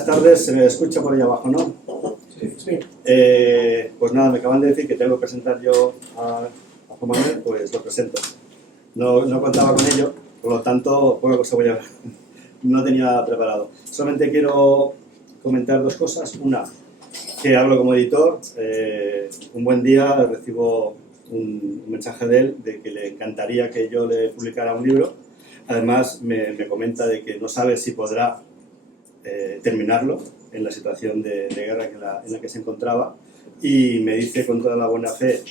Buenas tardes, se me escucha por ahí abajo, ¿no? Sí. Pues nada, me acaban de decir que tengo que presentar yo a Juan Manuel, pues lo presento. No contaba con ello, por lo tanto, poca cosa voy a ver. No tenía preparado. Solamente quiero comentar dos cosas. Una, que hablo como editor. Un buen día recibo un mensaje de él de que le encantaría que yo le publicara un libro. Además, me comenta de que no sabe si podrá terminarlo en la situación de guerra en la que se encontraba, y me dice con toda la buena fe,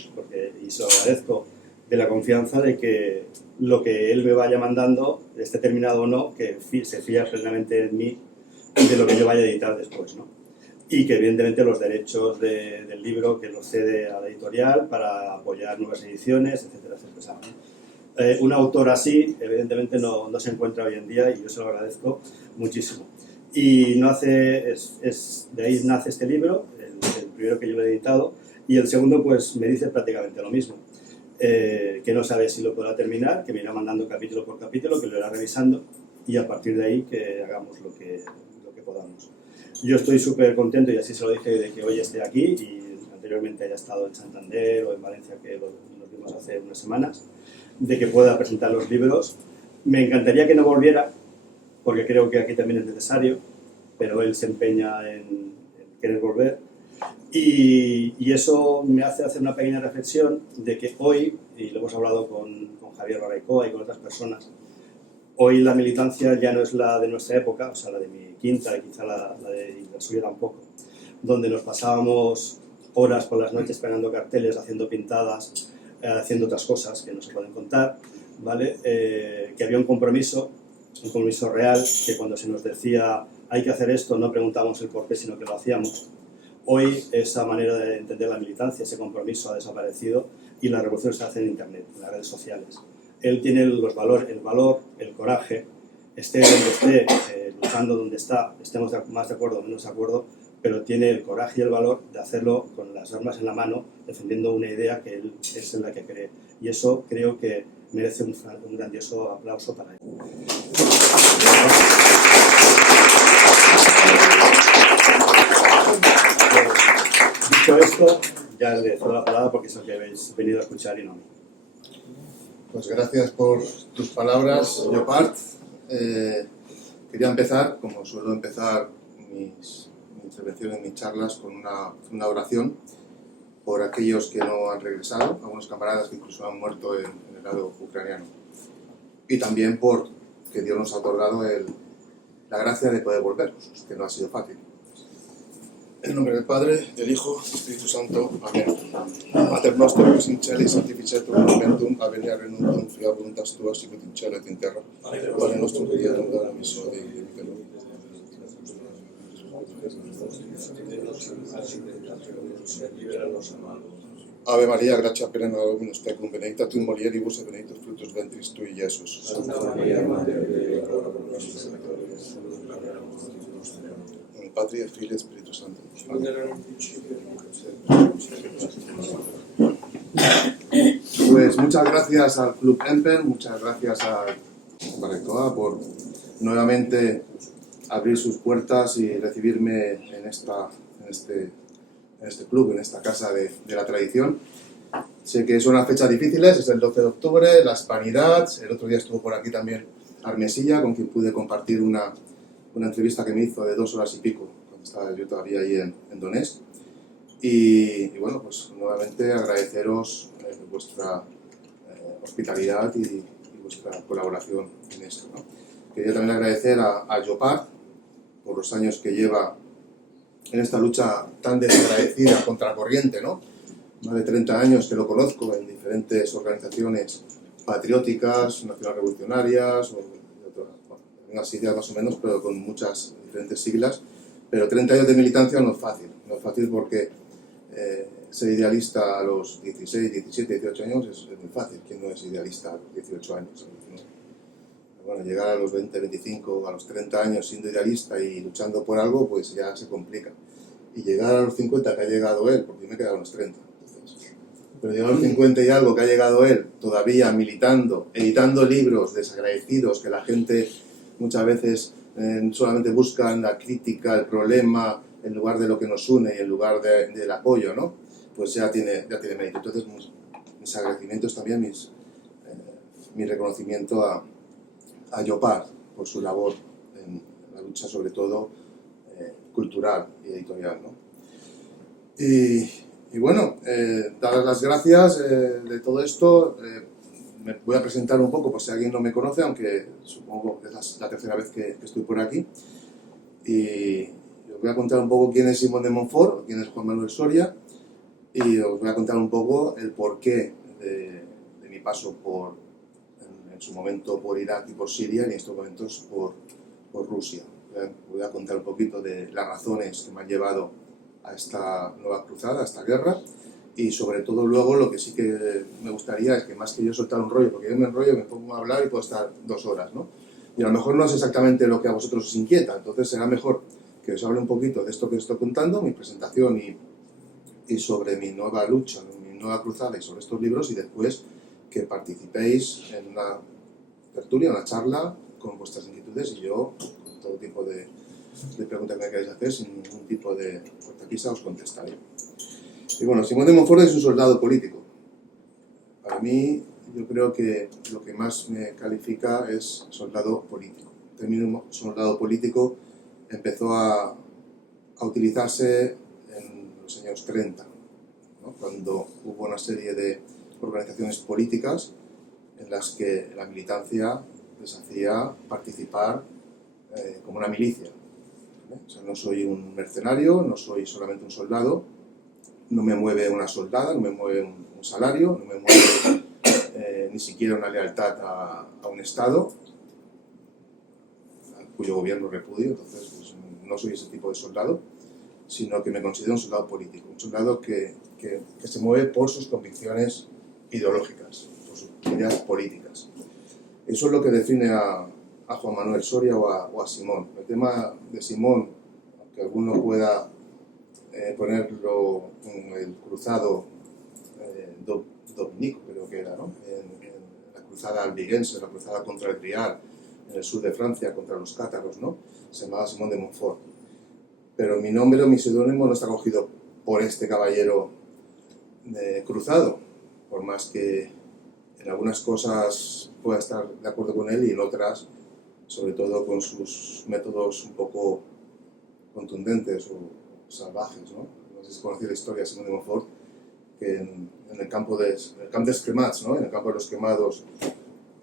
y se lo agradezco, de la confianza de que lo que él me vaya mandando, esté terminado o no, que se fía plenamente en mí de lo que yo vaya a editar después, ¿no? Y que evidentemente los derechos del libro que los cede a la editorial para apoyar nuevas ediciones, etcétera, etcétera. Un autor así evidentemente no se encuentra hoy en día, y yo se lo agradezco muchísimo. Y de ahí nace este libro, el primero que yo lo he editado, y el segundo pues me dice prácticamente lo mismo, que no sabe si lo podrá terminar, que me irá mandando capítulo por capítulo, que lo irá revisando, y a partir de ahí que hagamos lo que podamos. Yo estoy súper contento, y así se lo dije, de que hoy esté aquí, y anteriormente haya estado en Santander o en Valencia, que nos vimos hace unas semanas, de que pueda presentar los libros. Me encantaría que no volviera, porque creo que aquí también es necesario, pero él se empeña en querer volver. Y eso me hace hacer una pequeña reflexión de que hoy, y lo hemos hablado con Javier Baraicoa y con otras personas, hoy la militancia ya no es la de nuestra época, o sea, la de mi quinta y quizá la suya tampoco, donde nos pasábamos horas por las noches pegando carteles, haciendo pintadas, haciendo otras cosas que no se pueden contar, ¿vale? Que había un compromiso real, que cuando se nos decía hay que hacer esto, no preguntamos el por qué, sino que lo hacíamos. Hoy esa manera de entender la militancia, ese compromiso ha desaparecido, y la revolución se hace en Internet, en las redes sociales. Él tiene el valor, el coraje, esté donde esté, luchando donde está, estemos más de acuerdo o menos de acuerdo, pero tiene el coraje y el valor de hacerlo con las armas en la mano, defendiendo una idea que él es en la que cree. Y eso creo que merece un grandioso aplauso para él. Dicho esto, ya le cedo la palabra porque es lo que habéis venido a escuchar y no a mí. Pues gracias por tus palabras, Llopart. Quería empezar, como suelo empezar mi intervención, mis charlas, con una oración por aquellos que no han regresado, algunos camaradas que incluso han muerto en el lado ucraniano. Y también por que Dios nos ha otorgado la gracia de poder volver, que no ha sido fácil. En nombre del Padre, del Hijo, del Espíritu Santo. Amén. Mater noster, quis in celi sanctificetur nomentum, avenia renuntum, fiat voluntas tua, sicut in cielo et in terra. Pane nostrum quotidianum da nobis hodie, et dimitte nobis. Ave María, gratia plena Dominus tecum, benedicta tu in mulieribus et benedictus fructus ventris tui, Iesus. Santa Maria, Mater Dei, ora pro nobis peccatoribus, in Patria et Filii et Spiritus Sancti. Pues muchas gracias al Club Empen, muchas gracias a Baraicoa por nuevamente abrir sus puertas y recibirme en este club, en esta casa de la tradición. Sé que son unas fechas difíciles, es el 12 de octubre, la Hispanidad. El otro día estuvo por aquí también Armesilla, con quien pude compartir una entrevista que me hizo de 2 horas y pico, cuando estaba yo todavía ahí en Donetsk. Y bueno, pues nuevamente agradeceros vuestra hospitalidad y vuestra colaboración en esto, ¿no? Quería también agradecer a Llopart por los años que lleva en esta lucha tan desagradecida, contracorriente, ¿no? Más de 30 años que lo conozco en diferentes organizaciones patrióticas, nacionalrevolucionarias, o unas ideas más o menos, pero con muchas diferentes siglas. Pero 30 años de militancia no es fácil porque ser idealista a los 16, 17, 18 años es muy fácil. ¿Quién no es idealista a los 18 años? ¿No? Bueno, llegar a los 20, 25, a los 30 años siendo idealista y luchando por algo, pues ya se complica. Y llegar a los 50 que ha llegado él, porque yo me he quedado a los 30. Pero llegar a los 50 y algo que ha llegado él, todavía militando, editando libros desagradecidos que la gente muchas veces solamente buscan la crítica, el problema, en lugar de lo que nos une y en lugar del apoyo, ¿no? Pues ya tiene mérito. Entonces, mis agradecimientos también, mi reconocimiento a Llopart por su labor en la lucha, sobre todo cultural y editorial, ¿no? Y bueno, dadas las gracias de todo esto, me voy a presentar un poco por si alguien no me conoce, aunque supongo que es la tercera vez que estoy por aquí. Y os voy a contar un poco quién es Simón de Montfort, quién es Juan Manuel Soria, y os voy a contar un poco el porqué de mi paso en su momento por Irak y por Siria, y en estos momentos por Rusia. Voy a contar un poquito de las razones que me han llevado a esta nueva cruzada, a esta guerra, y sobre todo luego lo que sí que me gustaría es que más que yo soltar un rollo, porque yo me enrollo, me pongo a hablar y puedo estar 2 horas, ¿no? Y a lo mejor no es exactamente lo que a vosotros os inquieta, entonces será mejor que os hable un poquito de esto que os estoy contando, mi presentación y sobre mi nueva lucha, mi nueva cruzada y sobre estos libros, y después que participéis en una tertulia, una charla con vuestras inquietudes y yo, con todo tipo de preguntas que me queráis hacer, sin ningún tipo de cortapisa, os contestaré. Y bueno, Simón de Montfort es un soldado político. Para mí, yo creo que lo que más me califica es soldado político. El término soldado político empezó a utilizarse en los años 30, ¿no? Cuando hubo una serie de organizaciones políticas en las que la militancia les hacía participar como una milicia. O sea, no soy un mercenario, no soy solamente un soldado, no me mueve una soldada, no me mueve un salario, no me mueve ni siquiera una lealtad a un Estado cuyo gobierno repudio. Entonces pues, no soy ese tipo de soldado, sino que me considero un soldado político, un soldado que se mueve por sus convicciones ideológicas, por sus ideas políticas. Eso es lo que define a Juan Manuel Soria o a Simón. El tema de Simón, aunque alguno pueda ponerlo en el cruzado dominico, creo que era, ¿no? En la cruzada albigense, la cruzada contra el Grial, en el sur de Francia, contra los cátaros, ¿no? Se llamaba Simón de Montfort. Pero mi nombre o mi seudónimo no está cogido por este caballero cruzado, por más que en algunas cosas pueda estar de acuerdo con él y en otras, sobre todo con sus métodos un poco contundentes o salvajes, ¿no? No sé si conocéis la historia de Simón de Montfort, que en el campo des Cremats, ¿no? En el campo de los quemados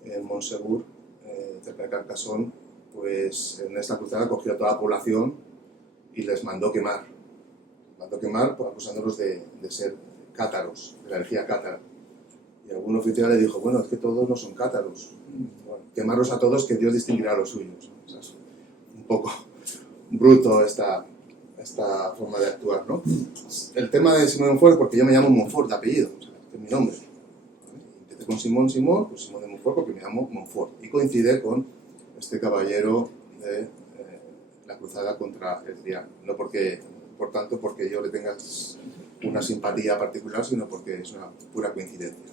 en Montsegur, cerca de Carcassonne, pues en esta cruzada cogió a toda la población y les mandó quemar. Acusándolos de ser cátaros, de la herejía cátara. Y algún oficial le dijo, bueno, es que todos no son cátaros. Bueno, quemarlos a todos, que Dios distinguirá a los suyos. O sea, es un poco bruto esta forma de actuar, ¿no? El tema de Simón de Montfort es porque yo me llamo Montfort de apellido, o sea, este es mi nombre. Empecé con Simón, pues Simón de Montfort porque me llamo Montfort. Y coincide con este caballero de la cruzada contra el Grial. No porque, por tanto, porque yo le tenga una simpatía particular, sino porque es una pura coincidencia.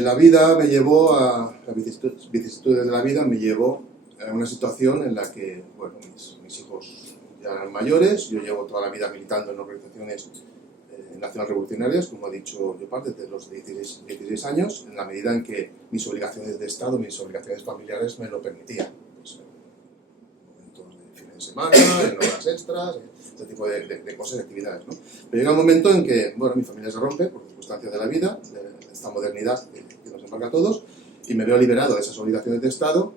La vida me llevó a las vicisitudes de la vida me llevó a una situación en la que, bueno, mis hijos ya eran mayores, yo llevo toda la vida militando en organizaciones nacional revolucionarias, como ha dicho Llopart, desde los 16 años, en la medida en que mis obligaciones de Estado, mis obligaciones familiares me lo permitían. Pues, en momentos de fines de semana, en horas extras, este tipo de cosas, de actividades, ¿no? Pero llega un momento en que, bueno, mi familia se rompe por circunstancias de la vida, de esta modernidad que nos embarca a todos, y me veo liberado de esas obligaciones de Estado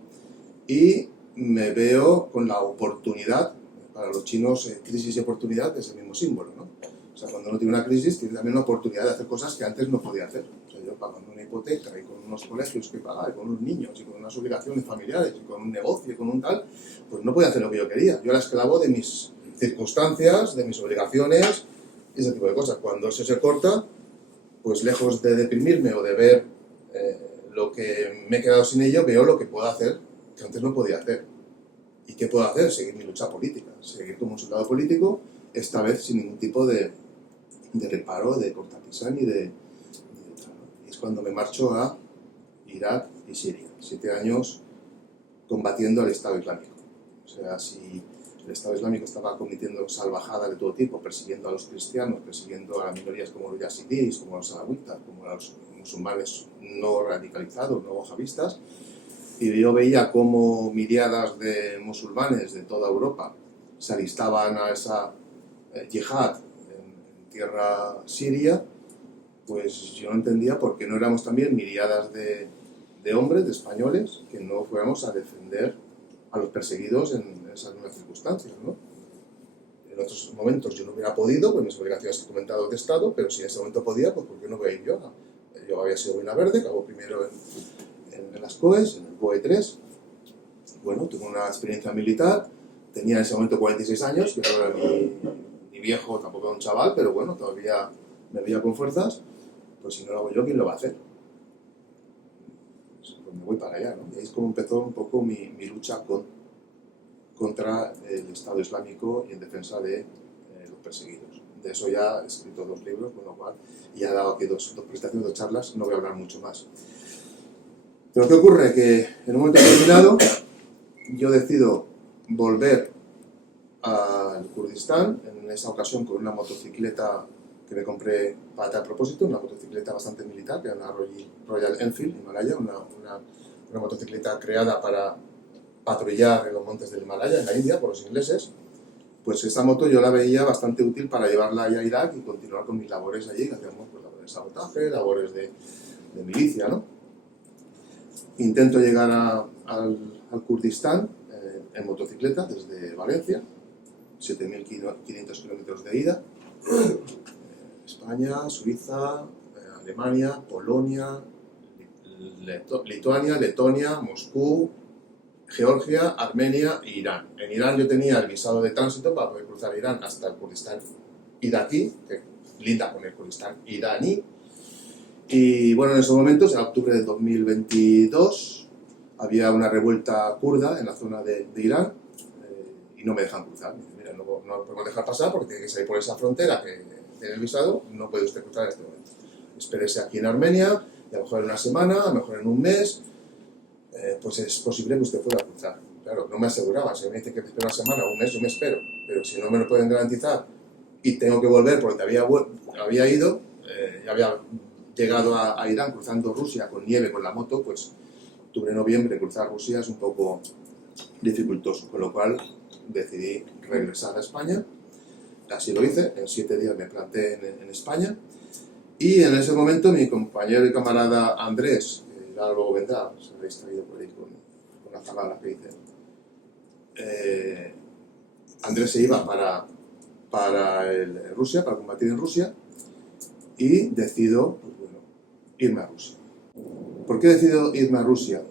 y me veo con la oportunidad, para los chinos crisis y oportunidad es el mismo símbolo, ¿no? O sea, cuando uno tiene una crisis tiene también una oportunidad de hacer cosas que antes no podía hacer. O sea, yo pagando una hipoteca y con unos colegios que pagar, y con unos niños y con unas obligaciones familiares y con un negocio y con un tal, pues no podía hacer lo que yo quería. Yo era esclavo de mis circunstancias, de mis obligaciones y ese tipo de cosas. Cuando eso se corta, pues lejos de deprimirme o de ver lo que me he quedado sin ello, veo lo que puedo hacer que antes no podía hacer. ¿Y qué puedo hacer? Seguir mi lucha política, seguir como un soldado político, esta vez sin ningún tipo de reparo, de cortapisa ni de tal. Y es cuando me marcho a Irak y Siria. 7 años combatiendo al Estado Islámico. O sea, si el Estado Islámico estaba cometiendo salvajadas de todo tipo, persiguiendo a los cristianos, persiguiendo a las minorías como los yazidíes, como los alawitas, como los musulmanes no radicalizados, no wahabistas, y yo veía cómo miriadas de musulmanes de toda Europa se alistaban a esa yihad en tierra siria, pues yo no entendía por qué no éramos también miriadas de hombres, de españoles, que no fuéramos a defender a los perseguidos en esas mismas circunstancias, ¿no? En otros momentos yo no hubiera podido, pues mis obligaciones que he comentado de Estado, pero si en ese momento podía, pues ¿por qué no voy a ir yo? Yo había sido boina verde, acabó primero en las COES, en el BOE 3. Bueno, tuve una experiencia militar, tenía en ese momento 46 años, que no era ni viejo, tampoco era un chaval, pero bueno, todavía me veía con fuerzas. Pues si no lo hago yo, ¿quién lo va a hacer? Pues me voy para allá, ¿no? Y ahí es como empezó un poco mi lucha contra el Estado Islámico y en defensa de los perseguidos. De eso ya he escrito 2 libros, con lo cual, y he dado aquí dos presentaciones, 2 charlas, no voy a hablar mucho más. Pero ¿qué ocurre? Que en un momento determinado yo decido volver al Kurdistán, en esa ocasión con una motocicleta que me compré para tal propósito, una motocicleta bastante militar, que era una Royal Enfield Himalaya, una motocicleta creada para patrullar en los montes del Himalaya, en la India, por los ingleses. Pues esta moto yo la veía bastante útil para llevarla allá a Irak y continuar con mis labores allí, que hacíamos pues, labores de sabotaje, labores de milicia, ¿no? Intento llegar al Kurdistán en motocicleta desde Valencia, 7.500 kilómetros de ida, España, Suiza, Alemania, Polonia, Lituania, Letonia, Moscú, Georgia, Armenia e Irán. En Irán yo tenía el visado de tránsito para poder cruzar Irán hasta el Kurdistán iraquí, que linda con el Kurdistán iraní. Y bueno, en esos momentos, en octubre de 2022, había una revuelta kurda en la zona de Irán y no me dejan cruzar. Me dicen, mira, no podemos dejar pasar porque tiene que salir por esa frontera que tiene el visado, no puede usted cruzar en este momento. Espérese aquí en Armenia, y a lo mejor en una semana, a lo mejor en un mes, pues es posible que usted pueda cruzar. Claro, no me aseguraba, si me dice que espera una semana o un mes, yo me espero, pero si no me lo pueden garantizar y tengo que volver por donde había ido, ya había llegado a Irán cruzando Rusia con nieve con la moto, pues octubre, noviembre, cruzar Rusia es un poco dificultoso, con lo cual decidí regresar a España. Así lo hice, en 7 días me planté en España y en ese momento mi compañero y camarada Andrés, que ya luego vendrá, se habéis traído por ahí con las palabras que dice, Andrés se iba para Rusia, para combatir en Rusia, y decido, pues bueno, irme a Rusia. ¿Por qué decido irme a Rusia?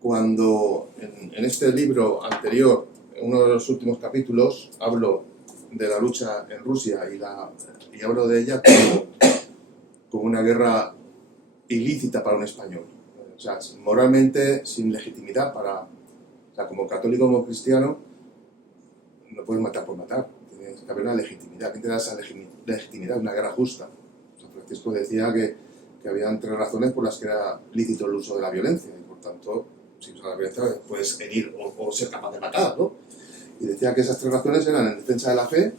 Cuando en este libro anterior, en uno de los últimos capítulos, hablo de la lucha en Rusia y hablo de ella como una guerra ilícita para un español. O sea, moralmente sin legitimidad para... O sea, como católico, como cristiano, no puedes matar por matar. Tiene que haber una legitimidad. ¿Quién te da esa legitimidad? Una guerra justa. San Francisco decía que habían 3 razones por las que era lícito el uso de la violencia. Y por tanto, si usas la violencia, puedes herir o ser capaz de matar, ¿no? Y decía que esas 3 razones eran en defensa de la fe,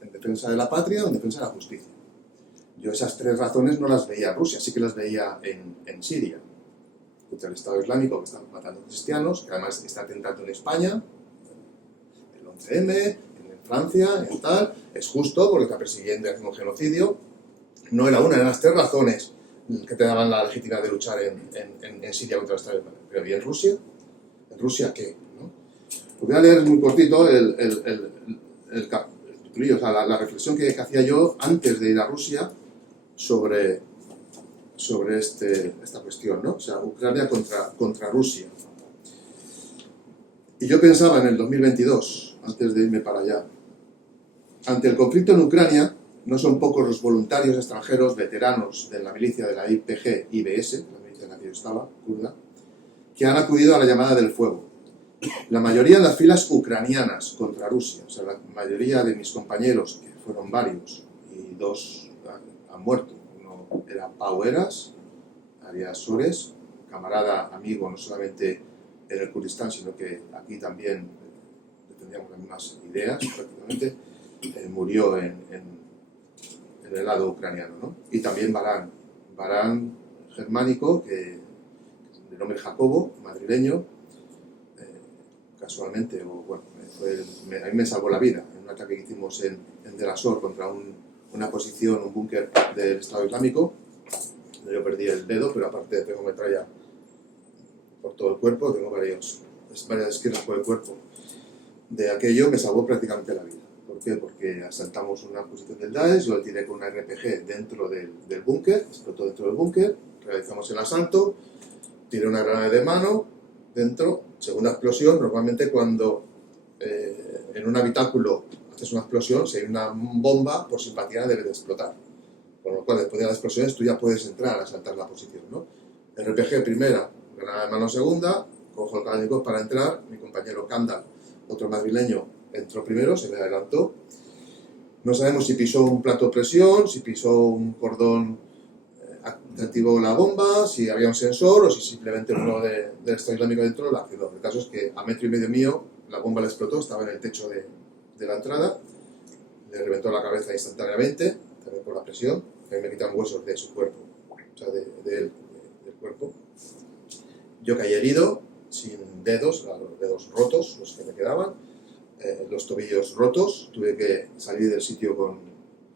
en defensa de la patria o en defensa de la justicia. Yo esas 3 razones no las veía en Rusia, sí que las veía en Siria. Contra el Estado Islámico, que está matando cristianos, que además está atentando en España, el 11M, en Francia, en tal. Es justo porque está persiguiendo y haciendo un genocidio. No era una, eran las 3 razones que te daban la legitimidad de luchar en Siria contra el Estado Islámico. Pero ¿y en Rusia? ¿En Rusia qué? ¿No? Lo voy a leer muy cortito el capítulo, o sea, la reflexión que hacía yo antes de ir a Rusia sobre esta cuestión, ¿no? O sea, Ucrania contra Rusia. Y yo pensaba en el 2022, antes de irme para allá. Ante el conflicto en Ucrania, no son pocos los voluntarios extranjeros veteranos de la milicia de la YPG-IBS, la milicia en la que yo estaba, kurda, que han acudido a la llamada del fuego. La mayoría en las filas ucranianas contra Rusia. O sea, la mayoría de mis compañeros, que fueron varios, y 2 han muerto. Era Pau Eras, Arias Sores, camarada, amigo, no solamente en el Kurdistán, sino que aquí también defendíamos las mismas ideas prácticamente, murió en el lado ucraniano, ¿no? Y también Barán germánico, que de nombre Jacobo, madrileño, casualmente, a mí me salvó la vida en un ataque que hicimos en Delasor contra una posición, un búnker del Estado Islámico. Yo perdí el dedo, pero aparte tengo metralla por todo el cuerpo, tengo varias esquirlas por el cuerpo. De aquello me salvó prácticamente la vida. ¿Por qué? Porque asaltamos una posición del Daesh, lo tiré con una RPG dentro del búnker, explotó dentro del búnker, realizamos el asalto, tiré una granada de mano dentro, segunda explosión. Normalmente cuando en un habitáculo haces una explosión, si hay una bomba, por simpatía debe de explotar. Con lo cual, después de las explosiones, tú ya puedes entrar a asaltar la posición, ¿no? RPG primera, granada de mano segunda, cojo el Kalashnikov para entrar, mi compañero Kandal, otro madrileño, entró primero, se me adelantó. No sabemos si pisó un plato de presión, si pisó un cordón activó la bomba, si había un sensor o si simplemente uno del Estado Islámico dentro la activó. El caso es que a 1,5 metros mío la bomba le explotó, estaba en el techo de la entrada, le reventó la cabeza instantáneamente, también por la presión, que me quitaron huesos de su cuerpo, o sea, del cuerpo. Yo caí herido, sin dedos, los dedos rotos, los que me quedaban, los tobillos rotos, tuve que salir del sitio con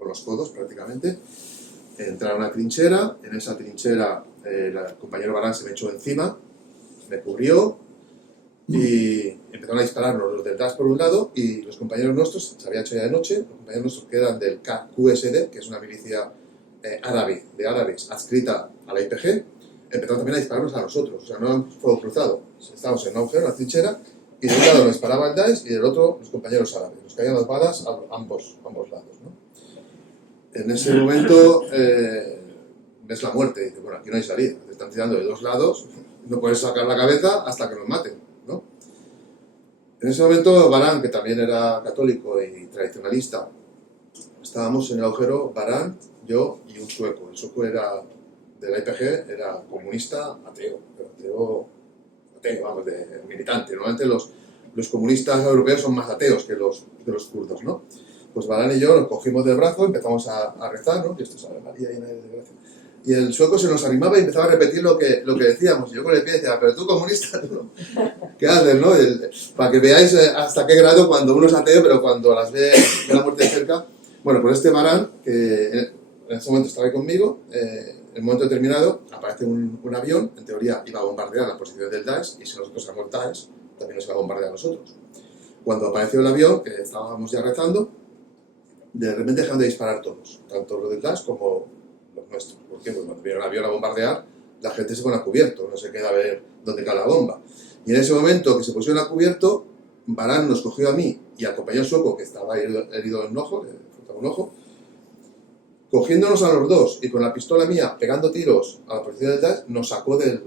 los codos prácticamente. Entrar a una trinchera, en esa trinchera el compañero Barán se me echó encima, me cubrió y empezaron a dispararnos los del DAS por un lado y los compañeros nuestros, se había hecho ya de noche, los compañeros nuestros que eran del KQSD, que es una milicia árabe, de árabes adscrita a la IPG, empezaron también a dispararnos a nosotros, o sea, no era un fuego cruzado, estábamos en un agujero, en una trinchera, y de un lado nos disparaba el Daesh y del otro los compañeros árabes, nos caían las balas a ambos lados, ¿no? En ese momento ves la muerte y dices, bueno, aquí no hay salida, te están tirando de dos lados, no puedes sacar la cabeza hasta que nos maten, ¿no? En ese momento Barán, que también era católico y tradicionalista, estábamos en el agujero, Barán, yo y un sueco. El sueco era de la IPG, era comunista, ateo, vamos, militante. Normalmente los comunistas europeos son más ateos que los kurdos, ¿no? Pues Barán y yo nos cogimos del brazo, empezamos a rezar, ¿no? Y esto es Ave María llena de gracia. Y el sueco se nos animaba y empezaba a repetir lo que decíamos. Y yo con el pie decía, pero tú comunista, tú no. ¿Qué haces, no? Para que veáis hasta qué grado cuando uno es ateo, pero cuando las ve la muerte de cerca. Bueno, pues este Barán, que en ese momento estaba ahí conmigo, en el momento determinado aparece un avión, en teoría iba a bombardear las posiciones del Daesh, y si nosotros éramos Daesh, también nos iba a bombardear a nosotros. Cuando apareció el avión, que estábamos ya rezando, de repente dejan de disparar todos, tanto los del Daesh como los nuestros. ¿Por qué? Pues cuando viene el avión a bombardear, la gente se pone a cubierto, no se queda a ver dónde cae la bomba. Y en ese momento que se pusieron a cubierto, Barán nos cogió a mí y al compañero sueco, que estaba herido en un ojo, le faltaba un ojo, cogiéndonos a los dos y con la pistola mía pegando tiros a la policía del Daesh, nos sacó del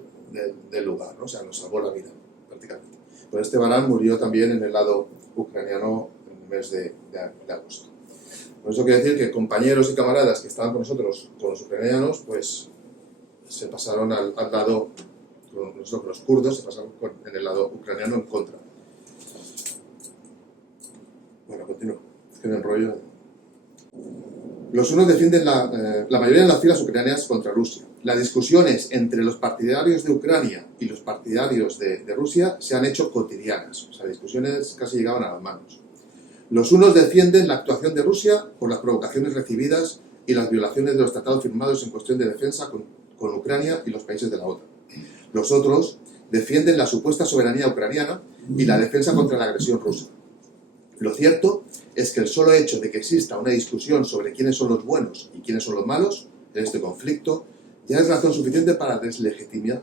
lugar, ¿no? O sea, nos salvó la vida, prácticamente. Pues este Barán murió también en el lado ucraniano en el mes de agosto. Por eso quiere decir que compañeros y camaradas que estaban con nosotros, con los ucranianos, pues se pasaron al lado, con los kurdos, se pasaron en el lado ucraniano en contra. Bueno, continúo, es que me enrollo. Los unos defienden la mayoría de las filas ucranianas contra Rusia. Las discusiones entre los partidarios de Ucrania y los partidarios de Rusia se han hecho cotidianas. O sea, discusiones casi llegaban a las manos. Los unos defienden la actuación de Rusia por las provocaciones recibidas y las violaciones de los tratados firmados en cuestión de defensa con Ucrania y los países de la OTAN. Los otros defienden la supuesta soberanía ucraniana y la defensa contra la agresión rusa. Lo cierto es que el solo hecho de que exista una discusión sobre quiénes son los buenos y quiénes son los malos en este conflicto ya es razón suficiente para deslegitimizar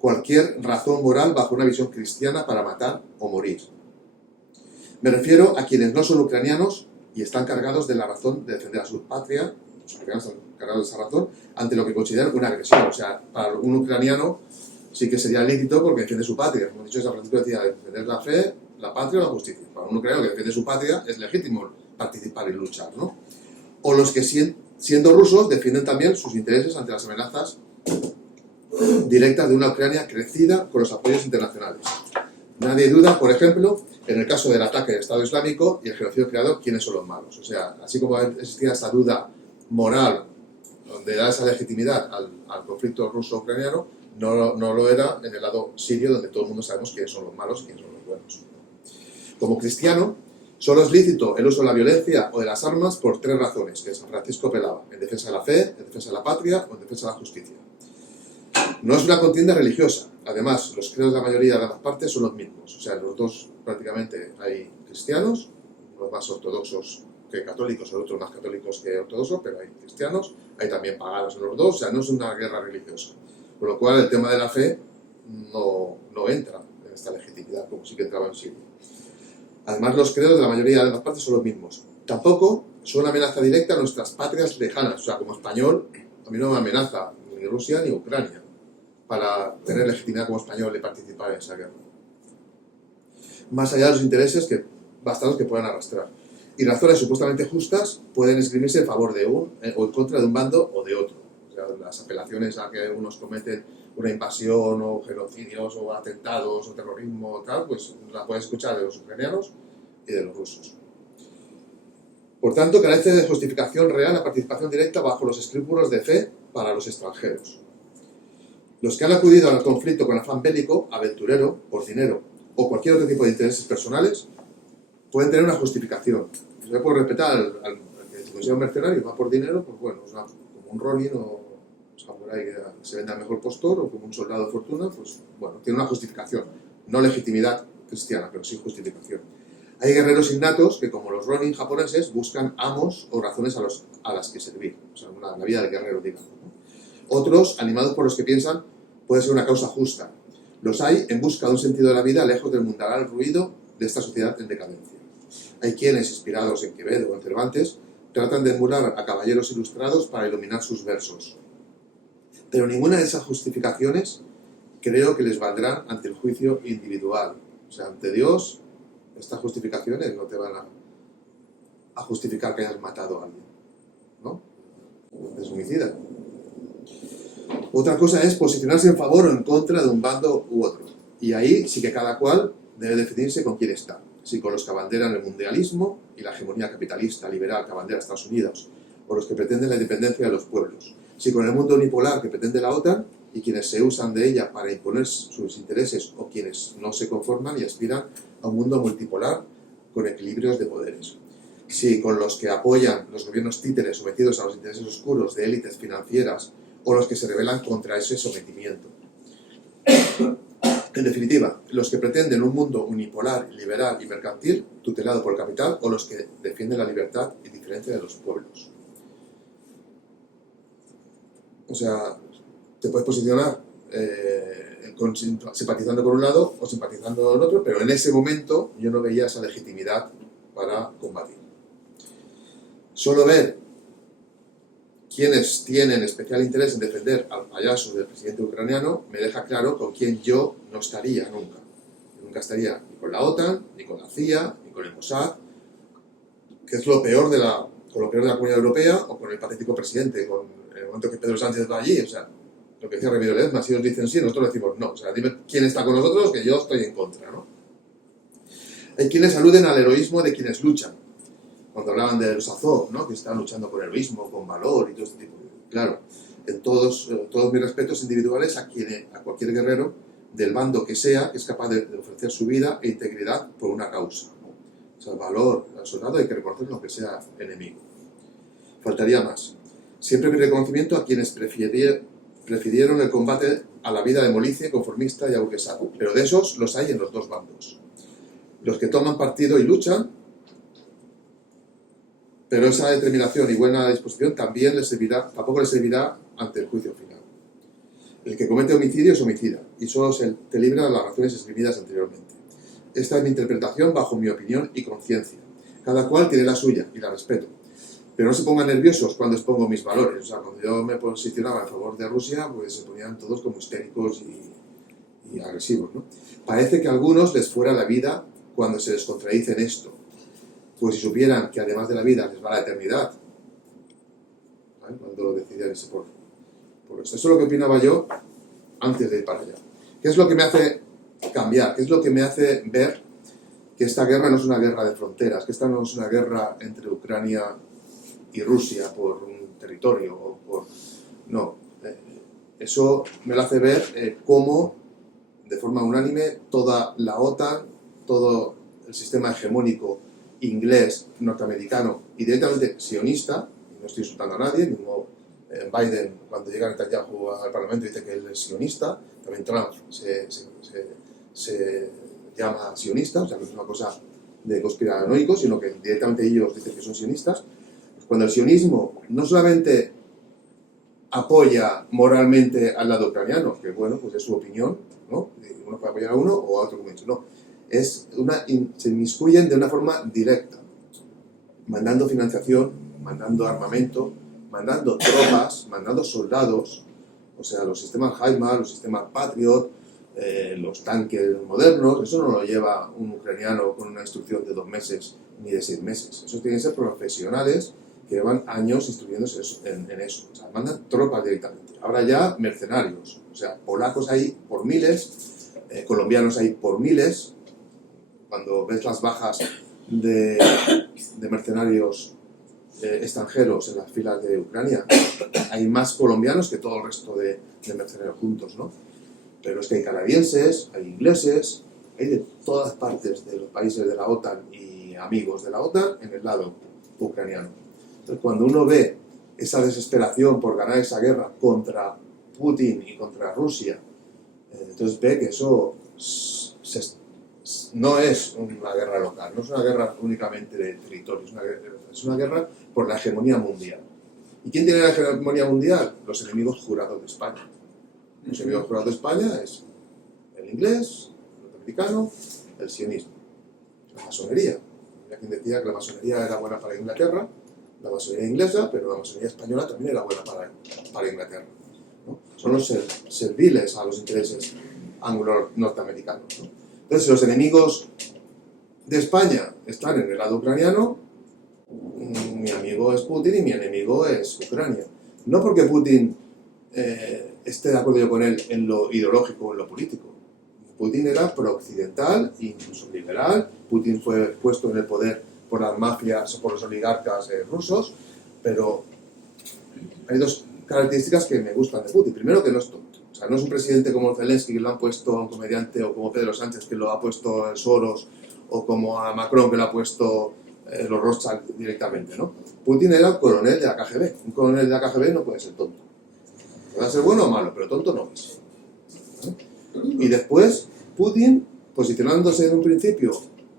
cualquier razón moral bajo una visión cristiana para matar o morir. Me refiero a quienes no son ucranianos y están cargados de la razón de defender a su patria, los ucranianos están cargados de esa razón, ante lo que consideran una agresión. O sea, para un ucraniano sí que sería lícito porque defiende su patria. Como he dicho, San Francisco decía, defender la fe, la patria o la justicia. Para un ucraniano que defiende su patria es legítimo participar y luchar, ¿no? O los que siendo rusos defienden también sus intereses ante las amenazas directas de una Ucrania crecida con los apoyos internacionales. Nadie duda, por ejemplo, en el caso del ataque del Estado Islámico y el genocidio creado, quiénes son los malos. O sea, así como existía esa duda moral donde da esa legitimidad al conflicto ruso-ucraniano, no lo era en el lado sirio, donde todo el mundo sabemos quiénes son los malos y quiénes son los buenos. Como cristiano, solo es lícito el uso de la violencia o de las armas por 3 razones, que San Francisco apelaba: en defensa de la fe, en defensa de la patria o en defensa de la justicia. No es una contienda religiosa. Además, los credos de la mayoría de las partes son los mismos. O sea, en los dos prácticamente hay cristianos, los más ortodoxos que católicos, otros más católicos que ortodoxos, pero hay cristianos, hay también paganos en los dos. O sea, no es una guerra religiosa. Con lo cual, el tema de la fe no entra en esta legitimidad, como sí que entraba en Siria. Además, los credos de la mayoría de las partes son los mismos. Tampoco son una amenaza directa a nuestras patrias lejanas. O sea, como español, a mí no me amenaza ni Rusia ni Ucrania para tener legitimidad como español de participar en esa guerra. Más allá de los intereses bastados que puedan arrastrar. Y razones supuestamente justas pueden esgrimirse en favor de o en contra de un bando o de otro. O sea, las apelaciones a que unos cometen una invasión o genocidios o atentados o terrorismo o tal, pues la pueden escuchar de los ucranianos y de los rusos. Por tanto, carece de justificación real la participación directa bajo los escrúpulos de fe para los extranjeros. Los que han acudido al conflicto con afán bélico, aventurero, por dinero o cualquier otro tipo de intereses personales, pueden tener una justificación. Se puede respetar al que se considera un mercenario y va por dinero, pues bueno, es como un Ronin o samurái que se vende al mejor postor, o como un soldado de fortuna, pues bueno, tiene una justificación. No legitimidad cristiana, pero sí justificación. Hay guerreros innatos que, como los Ronin japoneses, buscan amos o razones a las que servir. O sea, la vida del guerrero, digamos, ¿no? Otros, animados por los que piensan, puede ser una causa justa. Los hay en busca de un sentido de la vida lejos del mundanal ruido de esta sociedad en decadencia. Hay quienes, inspirados en Quevedo o en Cervantes, tratan de emular a caballeros ilustrados para iluminar sus versos. Pero ninguna de esas justificaciones creo que les valdrán ante el juicio individual. O sea, ante Dios, estas justificaciones no te van a justificar que hayas matado a alguien, ¿no? Es homicida. Otra cosa es posicionarse en favor o en contra de un bando u otro. Y ahí sí que cada cual debe definirse con quién está. Si con los que abanderan el mundialismo y la hegemonía capitalista liberal que abandera Estados Unidos, o los que pretenden la independencia de los pueblos. Si con el mundo unipolar que pretende la OTAN y quienes se usan de ella para imponer sus intereses, o quienes no se conforman y aspiran a un mundo multipolar con equilibrios de poderes. Si con los que apoyan los gobiernos títeres sometidos a los intereses oscuros de élites financieras, o los que se rebelan contra ese sometimiento. En definitiva, los que pretenden un mundo unipolar, liberal y mercantil, tutelado por el capital, o los que defienden la libertad y diferencia de los pueblos. O sea, te puedes posicionar simpatizando por un lado o simpatizando por el otro, pero en ese momento yo no veía esa legitimidad para combatir. Solo ver quienes tienen especial interés en defender al payaso del presidente ucraniano me deja claro con quién yo no estaría nunca. Yo nunca estaría ni con la OTAN, ni con la CIA, ni con el Mossad, que es lo peor de la Comunidad Europea, o con el patético presidente, con el momento que Pedro Sánchez va allí. O sea, lo que decía Remiro Ledesma, si ellos dicen sí, nosotros decimos no. O sea, dime quién está con nosotros, que yo estoy en contra, ¿no? Hay quienes aluden al heroísmo de quienes luchan. Cuando hablaban de los Azov, ¿no? Que están luchando con heroísmo, con valor y todo este tipo de... Claro, en todos mis respetos individuales a cualquier guerrero del bando que sea, que es capaz de ofrecer su vida e integridad por una causa, ¿no? O sea, el valor al soldado hay que reconocerlo aunque sea enemigo. Faltaría más. Siempre mi reconocimiento a quienes prefirieron el combate a la vida de molicie, conformista y aburguesado. Pero de esos los hay en los dos bandos. Los que toman partido y luchan, pero esa determinación y buena disposición tampoco les servirá ante el juicio final. El que comete homicidio es homicida, y solo te libra de las razones esgrimidas anteriormente. Esta es mi interpretación bajo mi opinión y conciencia. Cada cual tiene la suya, y la respeto. Pero no se pongan nerviosos cuando expongo mis valores. O sea, cuando yo me posicionaba a favor de Rusia, pues se ponían todos como histéricos y agresivos, ¿no? Parece que a algunos les fuera la vida cuando se les contradice en esto. Pues si supieran que además de la vida les va la eternidad, ¿vale? Cuando decidían irse por por eso. Eso es lo que opinaba yo antes de ir para allá. ¿Qué es lo que me hace cambiar? ¿Qué es lo que me hace ver que esta guerra no es una guerra de fronteras, que esta no es una guerra entre Ucrania y Rusia por un territorio o por... No, eso me lo hace ver cómo, de forma unánime, toda la OTAN, todo el sistema hegemónico inglés, norteamericano y directamente sionista, y no estoy insultando a nadie, mismo Biden, cuando llega Netanyahu al Parlamento, dice que él es sionista, también Trump se llama sionista, o sea, no es una cosa de conspiranoicos, sino que directamente ellos dicen que son sionistas. Cuando el sionismo no solamente apoya moralmente al lado ucraniano, que bueno, pues es su opinión, ¿no? Uno puede apoyar a uno o a otro, como he dicho, no. Se inmiscuyen de una forma directa, mandando financiación, mandando armamento, mandando tropas, mandando soldados, o sea, los sistemas HIMARS, los sistemas Patriot, los tanques modernos. Eso no lo lleva un ucraniano con una instrucción de 2 meses ni de 6 meses. Eso tienen que ser profesionales que llevan años instruyéndose en eso. O sea, mandan tropas directamente. Ahora ya mercenarios. O sea, polacos hay por miles, colombianos hay por miles. Cuando ves las bajas de mercenarios extranjeros en las filas de Ucrania, hay más colombianos que todo el resto de mercenarios juntos, ¿no? Pero es que hay canadienses, hay ingleses, hay de todas partes de los países de la OTAN y amigos de la OTAN en el lado ucraniano. Entonces, cuando uno ve esa desesperación por ganar esa guerra contra Putin y contra Rusia, entonces ve que eso no es una guerra local, no es una guerra únicamente de territorio, es una guerra por la hegemonía mundial. ¿Y quién tiene la hegemonía mundial? Los enemigos jurados de España. Los enemigos jurados de España es el inglés, el norteamericano, el sionismo, la masonería. Había quien decía que la masonería era buena para Inglaterra, la masonería inglesa, pero la masonería española también era buena para Inglaterra, ¿no? Son los serviles a los intereses anglo-norteamericanos, ¿no? Entonces, si los enemigos de España están en el lado ucraniano, mi amigo es Putin y mi enemigo es Ucrania. No porque Putin esté de acuerdo yo con él en lo ideológico o en lo político. Putin era pro-occidental, incluso liberal. Putin fue puesto en el poder por las mafias o por los oligarcas rusos, pero hay 2 características que me gustan de Putin. Primero, que no es tonto. O sea, no es un presidente como Zelensky, que lo han puesto a un comediante, o como Pedro Sánchez, que lo ha puesto Soros, o como a Macron, que lo ha puesto los Rothschild directamente, ¿no? Putin era coronel de la KGB. Un coronel de la KGB no puede ser tonto. Puede ser bueno o malo, pero tonto no es. Y después, Putin, posicionándose en un principio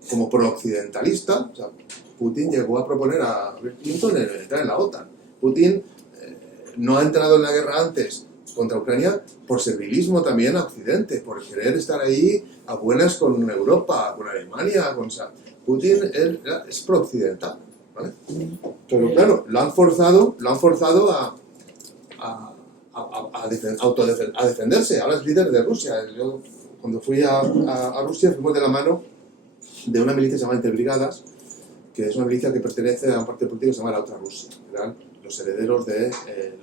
como pro-occidentalista, o sea, Putin llegó a proponer a Bill Clinton entrar en la OTAN. Putin no ha entrado en la guerra antes contra Ucrania por servilismo también a Occidente, por querer estar ahí a buenas con Europa, con Alemania, con... O sea, Putin es pro-occidental, ¿vale? Pero claro, lo han forzado a defenderse. Ahora es líder de Rusia. Yo, cuando fui a Rusia, fuimos de la mano de una milicia llamada Interbrigadas, que es una milicia que pertenece a un partido político que se llama la Otra Rusia. Eran los herederos de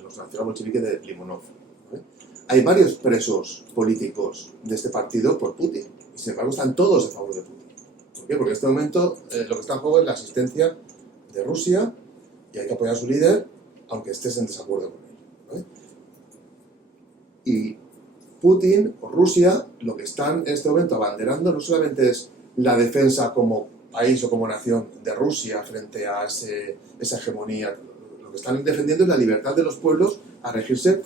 los nacional-bolcheviques de Limonov, ¿vale? Hay varios presos políticos de este partido por Putin, y sin embargo están todos a favor de Putin. ¿Por qué? Porque en este momento lo que está en juego es la asistencia de Rusia, y hay que apoyar a su líder, aunque estés en desacuerdo con él, ¿vale? Y Putin o Rusia lo que están en este momento abanderando no solamente es la defensa como país o como nación de Rusia frente a esa hegemonía. Lo que están defendiendo es la libertad de los pueblos a regirse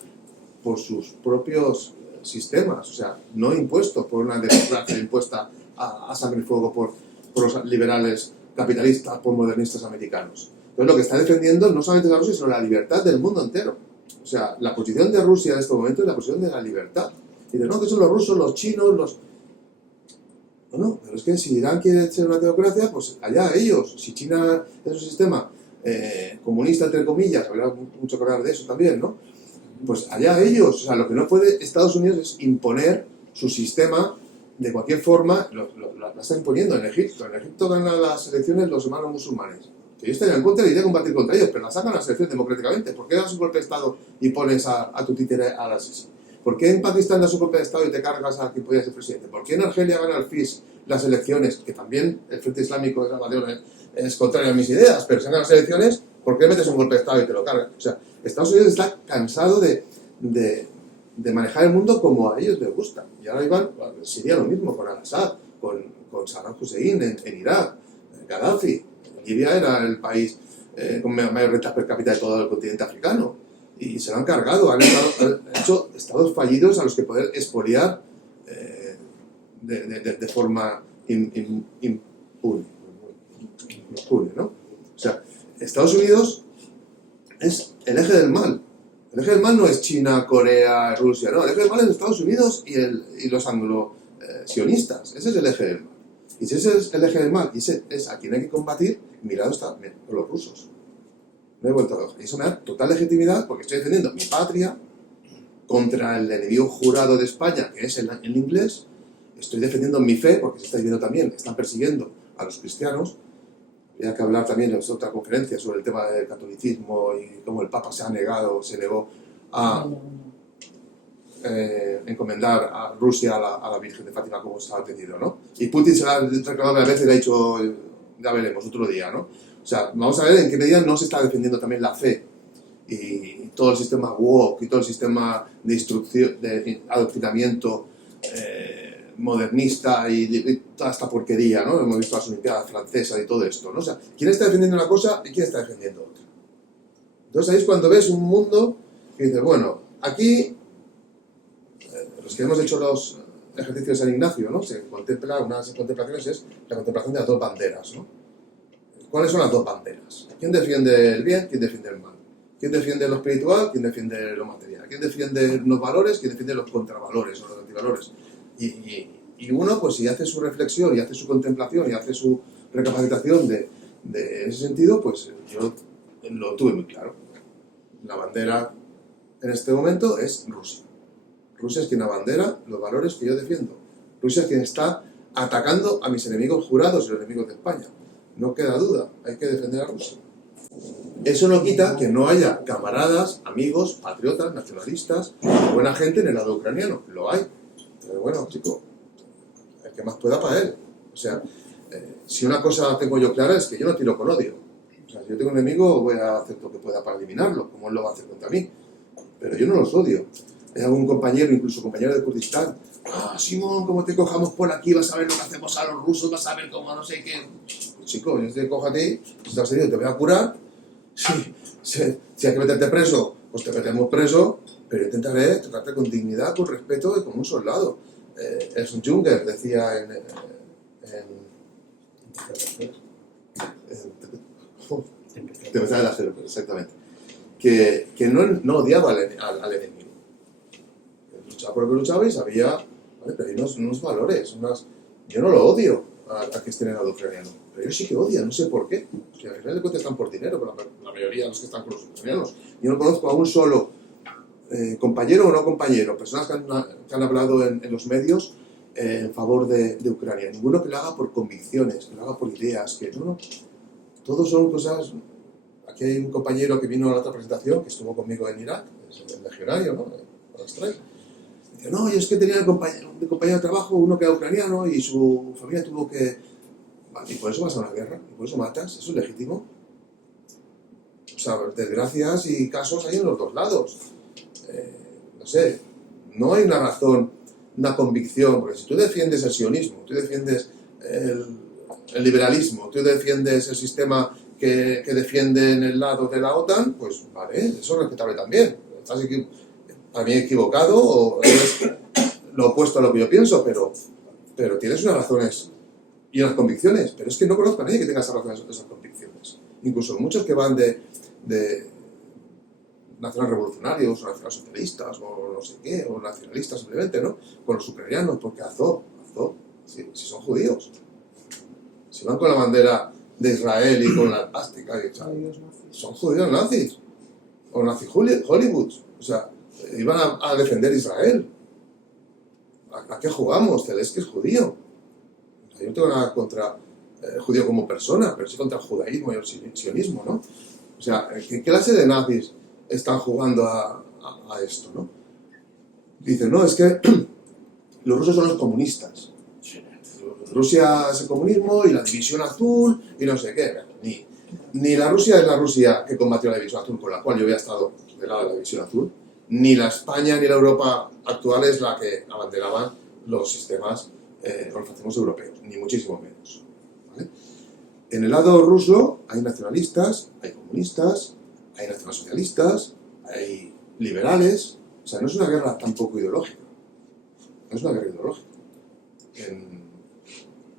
por sus propios sistemas, o sea, no impuestos por una democracia impuesta a sangre y fuego por los liberales capitalistas, por modernistas americanos. Entonces lo que está defendiendo no solamente la Rusia, sino la libertad del mundo entero. O sea, la posición de Rusia en este momento es la posición de la libertad. Y de no, que son los rusos, los chinos, los... No, pero es que si Irán quiere ser una teocracia, pues allá ellos. Si China es un sistema comunista, entre comillas, habrá mucho que hablar de eso también, ¿no? Pues allá ellos. O sea, lo que no puede Estados Unidos es imponer su sistema de cualquier forma. La está imponiendo en Egipto. En Egipto ganan las elecciones los hermanos musulmanes, que yo estaría en contra y iría a combatir contra ellos, pero la sacan a las elecciones democráticamente. ¿Por qué das un golpe de Estado y pones a tu títere al asesino? ¿Por qué en Pakistán das un golpe de Estado y te cargas a quien podía ser presidente? ¿Por qué en Argelia gana el FIS las elecciones? Que también el Frente Islámico de Salvador es contrario a mis ideas, pero se ganan las elecciones, ¿por qué metes un golpe de Estado y te lo cargas? O sea, Estados Unidos está cansado de manejar el mundo como a ellos les gusta. Y ahora iban, sería lo mismo con Al-Assad, con Saddam Hussein en Irak, Gaddafi. Libia era el país con mayor renta per cápita de todo el continente africano. Y se lo han cargado, han hecho estados fallidos a los que poder expoliar de forma impune, ¿no? O sea, Estados Unidos es el eje del mal. El eje del mal no es China, Corea, Rusia, no. El eje del mal es Estados Unidos y los anglo-sionistas. Ese es el eje del mal. Y si ese es el eje del mal y ese es a quien hay que combatir, mirad está por los rusos. Me he vuelto loco. Y eso me da total legitimidad porque estoy defendiendo mi patria contra el enemigo jurado de España, que es el inglés. Estoy defendiendo mi fe, porque se estáis viendo también, están persiguiendo a los cristianos. Había que hablar también en otra conferencia sobre el tema del catolicismo y cómo el Papa se negó a encomendar a Rusia a la Virgen de Fátima como estaba pedido, ¿no? Y Putin se la ha reclamado a veces y le ha dicho, ya veremos, otro día, ¿no? O sea, vamos a ver en qué medida no se está defendiendo también la fe y todo el sistema woke y todo el sistema de instrucción, de adoctrinamiento modernista y toda esta porquería, ¿no? Hemos visto las Olimpiadas francesas y todo esto, ¿no? O sea, ¿quién está defendiendo una cosa y quién está defendiendo otra? Entonces ahí es cuando ves un mundo que dices, bueno, aquí los que hemos hecho los ejercicios de San Ignacio, ¿no? Se contempla, una de las contemplaciones es la contemplación de las dos banderas, ¿no? ¿Cuáles son las dos banderas? ¿Quién defiende el bien? ¿Quién defiende el mal? ¿Quién defiende lo espiritual? ¿Quién defiende lo material? ¿Quién defiende los valores? ¿Quién defiende los contravalores o los antivalores? Y uno, pues si hace su reflexión y hace su contemplación y hace su recapacitación de ese sentido, pues yo lo tuve muy claro. La bandera en este momento es Rusia. Rusia es quien abandera los valores que yo defiendo. Rusia es quien está atacando a mis enemigos jurados y los enemigos de España. No queda duda, hay que defender a Rusia. Eso no quita que no haya camaradas, amigos, patriotas, nacionalistas, buena gente en el lado ucraniano. Lo hay. Pero bueno, chico, el que más pueda para él. O sea, si una cosa tengo yo clara es que yo no tiro con odio. O sea, si yo tengo un enemigo, voy a hacer lo que pueda para eliminarlo, como él lo va a hacer contra mí. Pero yo no los odio. Hay algún compañero, incluso compañero de Kurdistán, Simón, como te cojamos por aquí, vas a ver lo que hacemos a los rusos, vas a ver cómo no sé qué. Pues chico, yo te cojo a ti, si estás herido te voy a curar. Si hay que meterte preso, pues te metemos preso, pero intentaré tratarte con dignidad, con respeto y como un soldado. Es un Junger, decía Tempestad del Acero, exactamente. Que no odiaba al enemigo. Luchaba por lo que luchaba y sabía, ¿vale? Pero hay unos valores, yo no lo odio a que estén en el lado ucraniano, pero ellos sí que odian, no sé por qué. Que al final de cuentas están por dinero, pero la mayoría de los que están con los ucranianos. Yo no conozco a un solo compañero o no compañero, personas que han hablado en los medios en favor de Ucrania. Ninguno que lo haga por convicciones, que lo haga por ideas, que no. Todos son cosas. Aquí hay un compañero que vino a la otra presentación, que estuvo conmigo en Irak, es el legionario, ¿no? Dice, no, yo es que tenía un compañero de trabajo, uno que era ucraniano, y su familia tuvo que... ¿Y por eso vas a una guerra? ¿Y por eso matas? ¿Eso es legítimo? O sea, desgracias y casos hay en los dos lados. No sé, no hay una razón, una convicción, porque si tú defiendes el sionismo, tú defiendes el liberalismo, tú defiendes el sistema que defiende en el lado de la OTAN, pues vale, eso es respetable también. Estás también equivocado o es lo opuesto a lo que yo pienso, pero tienes unas razones y unas convicciones, pero es que no conozco a nadie que tenga esas razones o esas convicciones. Incluso muchos que van de nacional revolucionarios o nacionalsocialistas o no sé qué, o nacionalistas simplemente, ¿no? Con los ucranianos, porque Azov, si son judíos, si van con la bandera de Israel y con la plástica, son judíos nazis, o nazi Hollywood, o sea, iban a defender Israel. ¿A qué jugamos? Zelensky es judío. Yo no tengo nada contra judío como persona, pero sí contra el judaísmo y el sionismo, ¿no? O sea, ¿qué clase de nazis están jugando a esto, ¿no? Dicen, no, es que los rusos son los comunistas. Rusia es el comunismo y la división azul y no sé qué. Ni la Rusia es la Rusia que combatió la división azul, con la cual yo había estado del lado de la división azul, ni la España ni la Europa actual es la que abanderaban los sistemas o los fascismos europeos, ni muchísimo menos. ¿Vale? En el lado ruso hay nacionalistas, hay comunistas, hay nacionalsocialistas, hay liberales. O sea, no es una guerra tampoco ideológica. No es una guerra ideológica. En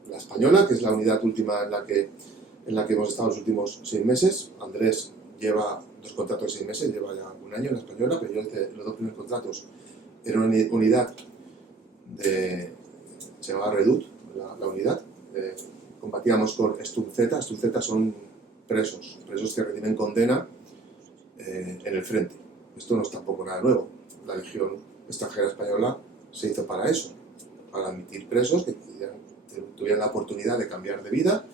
la española, que es la unidad última en la que hemos estado los últimos 6 meses, Andrés lleva 2 contratos de 6 meses, lleva ya 1 año en la española, pero yo los 2 primeros contratos era una unidad se llamaba Redut, la unidad. Combatíamos con Sturmzeta. Sturmzeta son presos que reciben condena en el frente. Esto no es tampoco nada nuevo. La Legión extranjera española se hizo para eso, para admitir presos que tuvieran la oportunidad de cambiar de vida.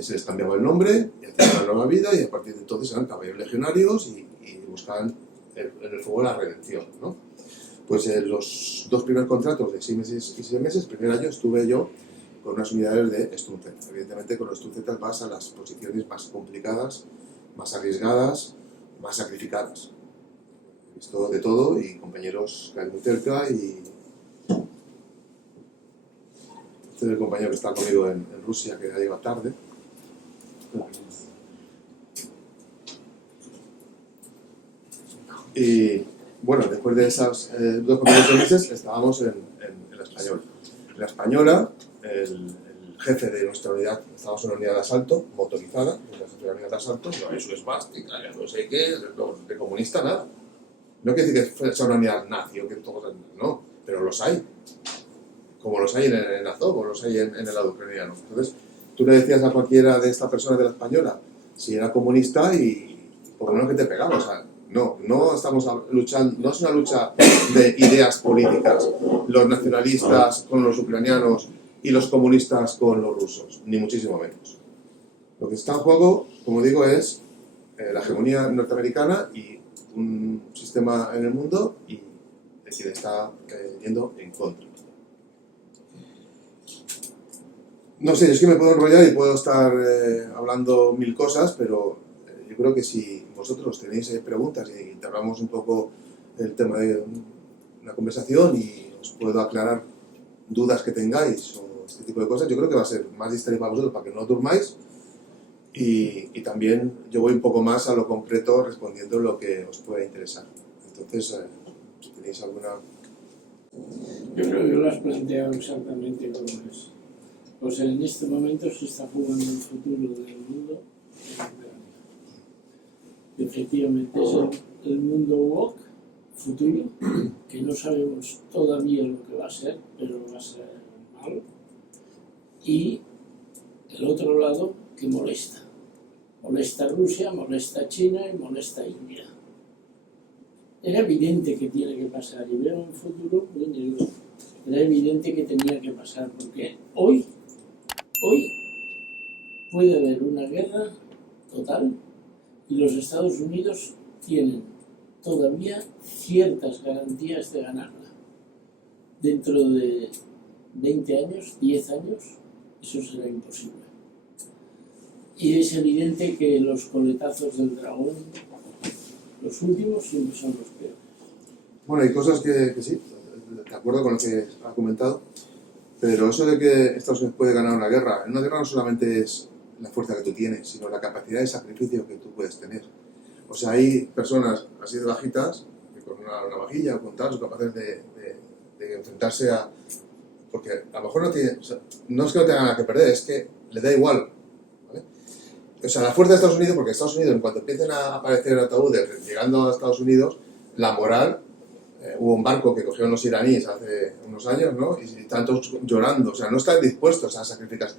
Se les cambiaba el nombre y hacían una nueva vida, y a partir de entonces eran caballeros legionarios y buscaban en el fuego la redención, ¿no? Pues en los 2 primeros contratos de 6 meses y 6 meses, el primer año estuve yo con unas unidades de Sturmzeta. Evidentemente con los Sturmzetas vas a las posiciones más complicadas, más arriesgadas, más sacrificadas. He visto de todo y compañeros que hay muy cerca, y este es el compañero que está conmigo en Rusia, que ya llega tarde. Y bueno, después de esas 2 primeros meses estábamos en la española. En la española, el jefe de nuestra unidad, estábamos en una unidad de asalto motorizada, el jefe de la unidad de asalto, no, eso es bástica, no sé qué, de comunista nada. No quiere decir que sea una unidad nazi o que todos, no, pero los hay. Como los hay en Azov, o los hay en el lado ucraniano. Entonces, tú le decías a cualquiera de estas personas de la española si era comunista y por lo menos que te pegaba. O sea, no estamos luchando, no es una lucha de ideas políticas, los nacionalistas con los ucranianos y los comunistas con los rusos, ni muchísimo menos. Lo que está en juego, como digo, es la hegemonía norteamericana y un sistema en el mundo, y de quien está yendo en contra. No sé, es que me puedo enrollar y puedo estar hablando 1000 cosas, pero yo creo que si vosotros tenéis preguntas y entablamos un poco el tema de una conversación y os puedo aclarar dudas que tengáis o este tipo de cosas, yo creo que va a ser más distraído para vosotros, para que no durmáis, y también yo voy un poco más a lo concreto respondiendo lo que os pueda interesar. Entonces, si tenéis alguna... Yo creo que lo has planteado exactamente como es. O sea, en este momento se está jugando el futuro del mundo en Ucrania. Efectivamente, es el mundo woke, futuro, que no sabemos todavía lo que va a ser, pero va a ser malo. Y el otro lado, que molesta. Molesta a Rusia, molesta a China y molesta a India. Era evidente que tiene que pasar, y veo un futuro muy negro. Era evidente que tenía que pasar, porque hoy puede haber una guerra total y los Estados Unidos tienen todavía ciertas garantías de ganarla. Dentro de 20 años, 10 años, eso será imposible. Y es evidente que los coletazos del dragón, los últimos, siempre son los peores. Bueno, hay cosas que sí, de acuerdo con lo que ha comentado, pero eso de que Estados Unidos puede ganar una guerra, en una guerra no solamente es la fuerza que tú tienes, sino la capacidad de sacrificio que tú puedes tener. O sea, hay personas así de bajitas, que con una navajilla o con tal, son capaces de enfrentarse a... Porque a lo mejor no tiene... O sea, no es que no tenga nada que perder, es que le da igual. ¿Vale? O sea, la fuerza de Estados Unidos, porque Estados Unidos, en cuanto empiecen a aparecer ataúdes llegando a Estados Unidos, la moral... hubo un barco que cogieron los iraníes hace unos años, ¿no? Y están todos llorando, o sea, no están dispuestos a sacrificarse.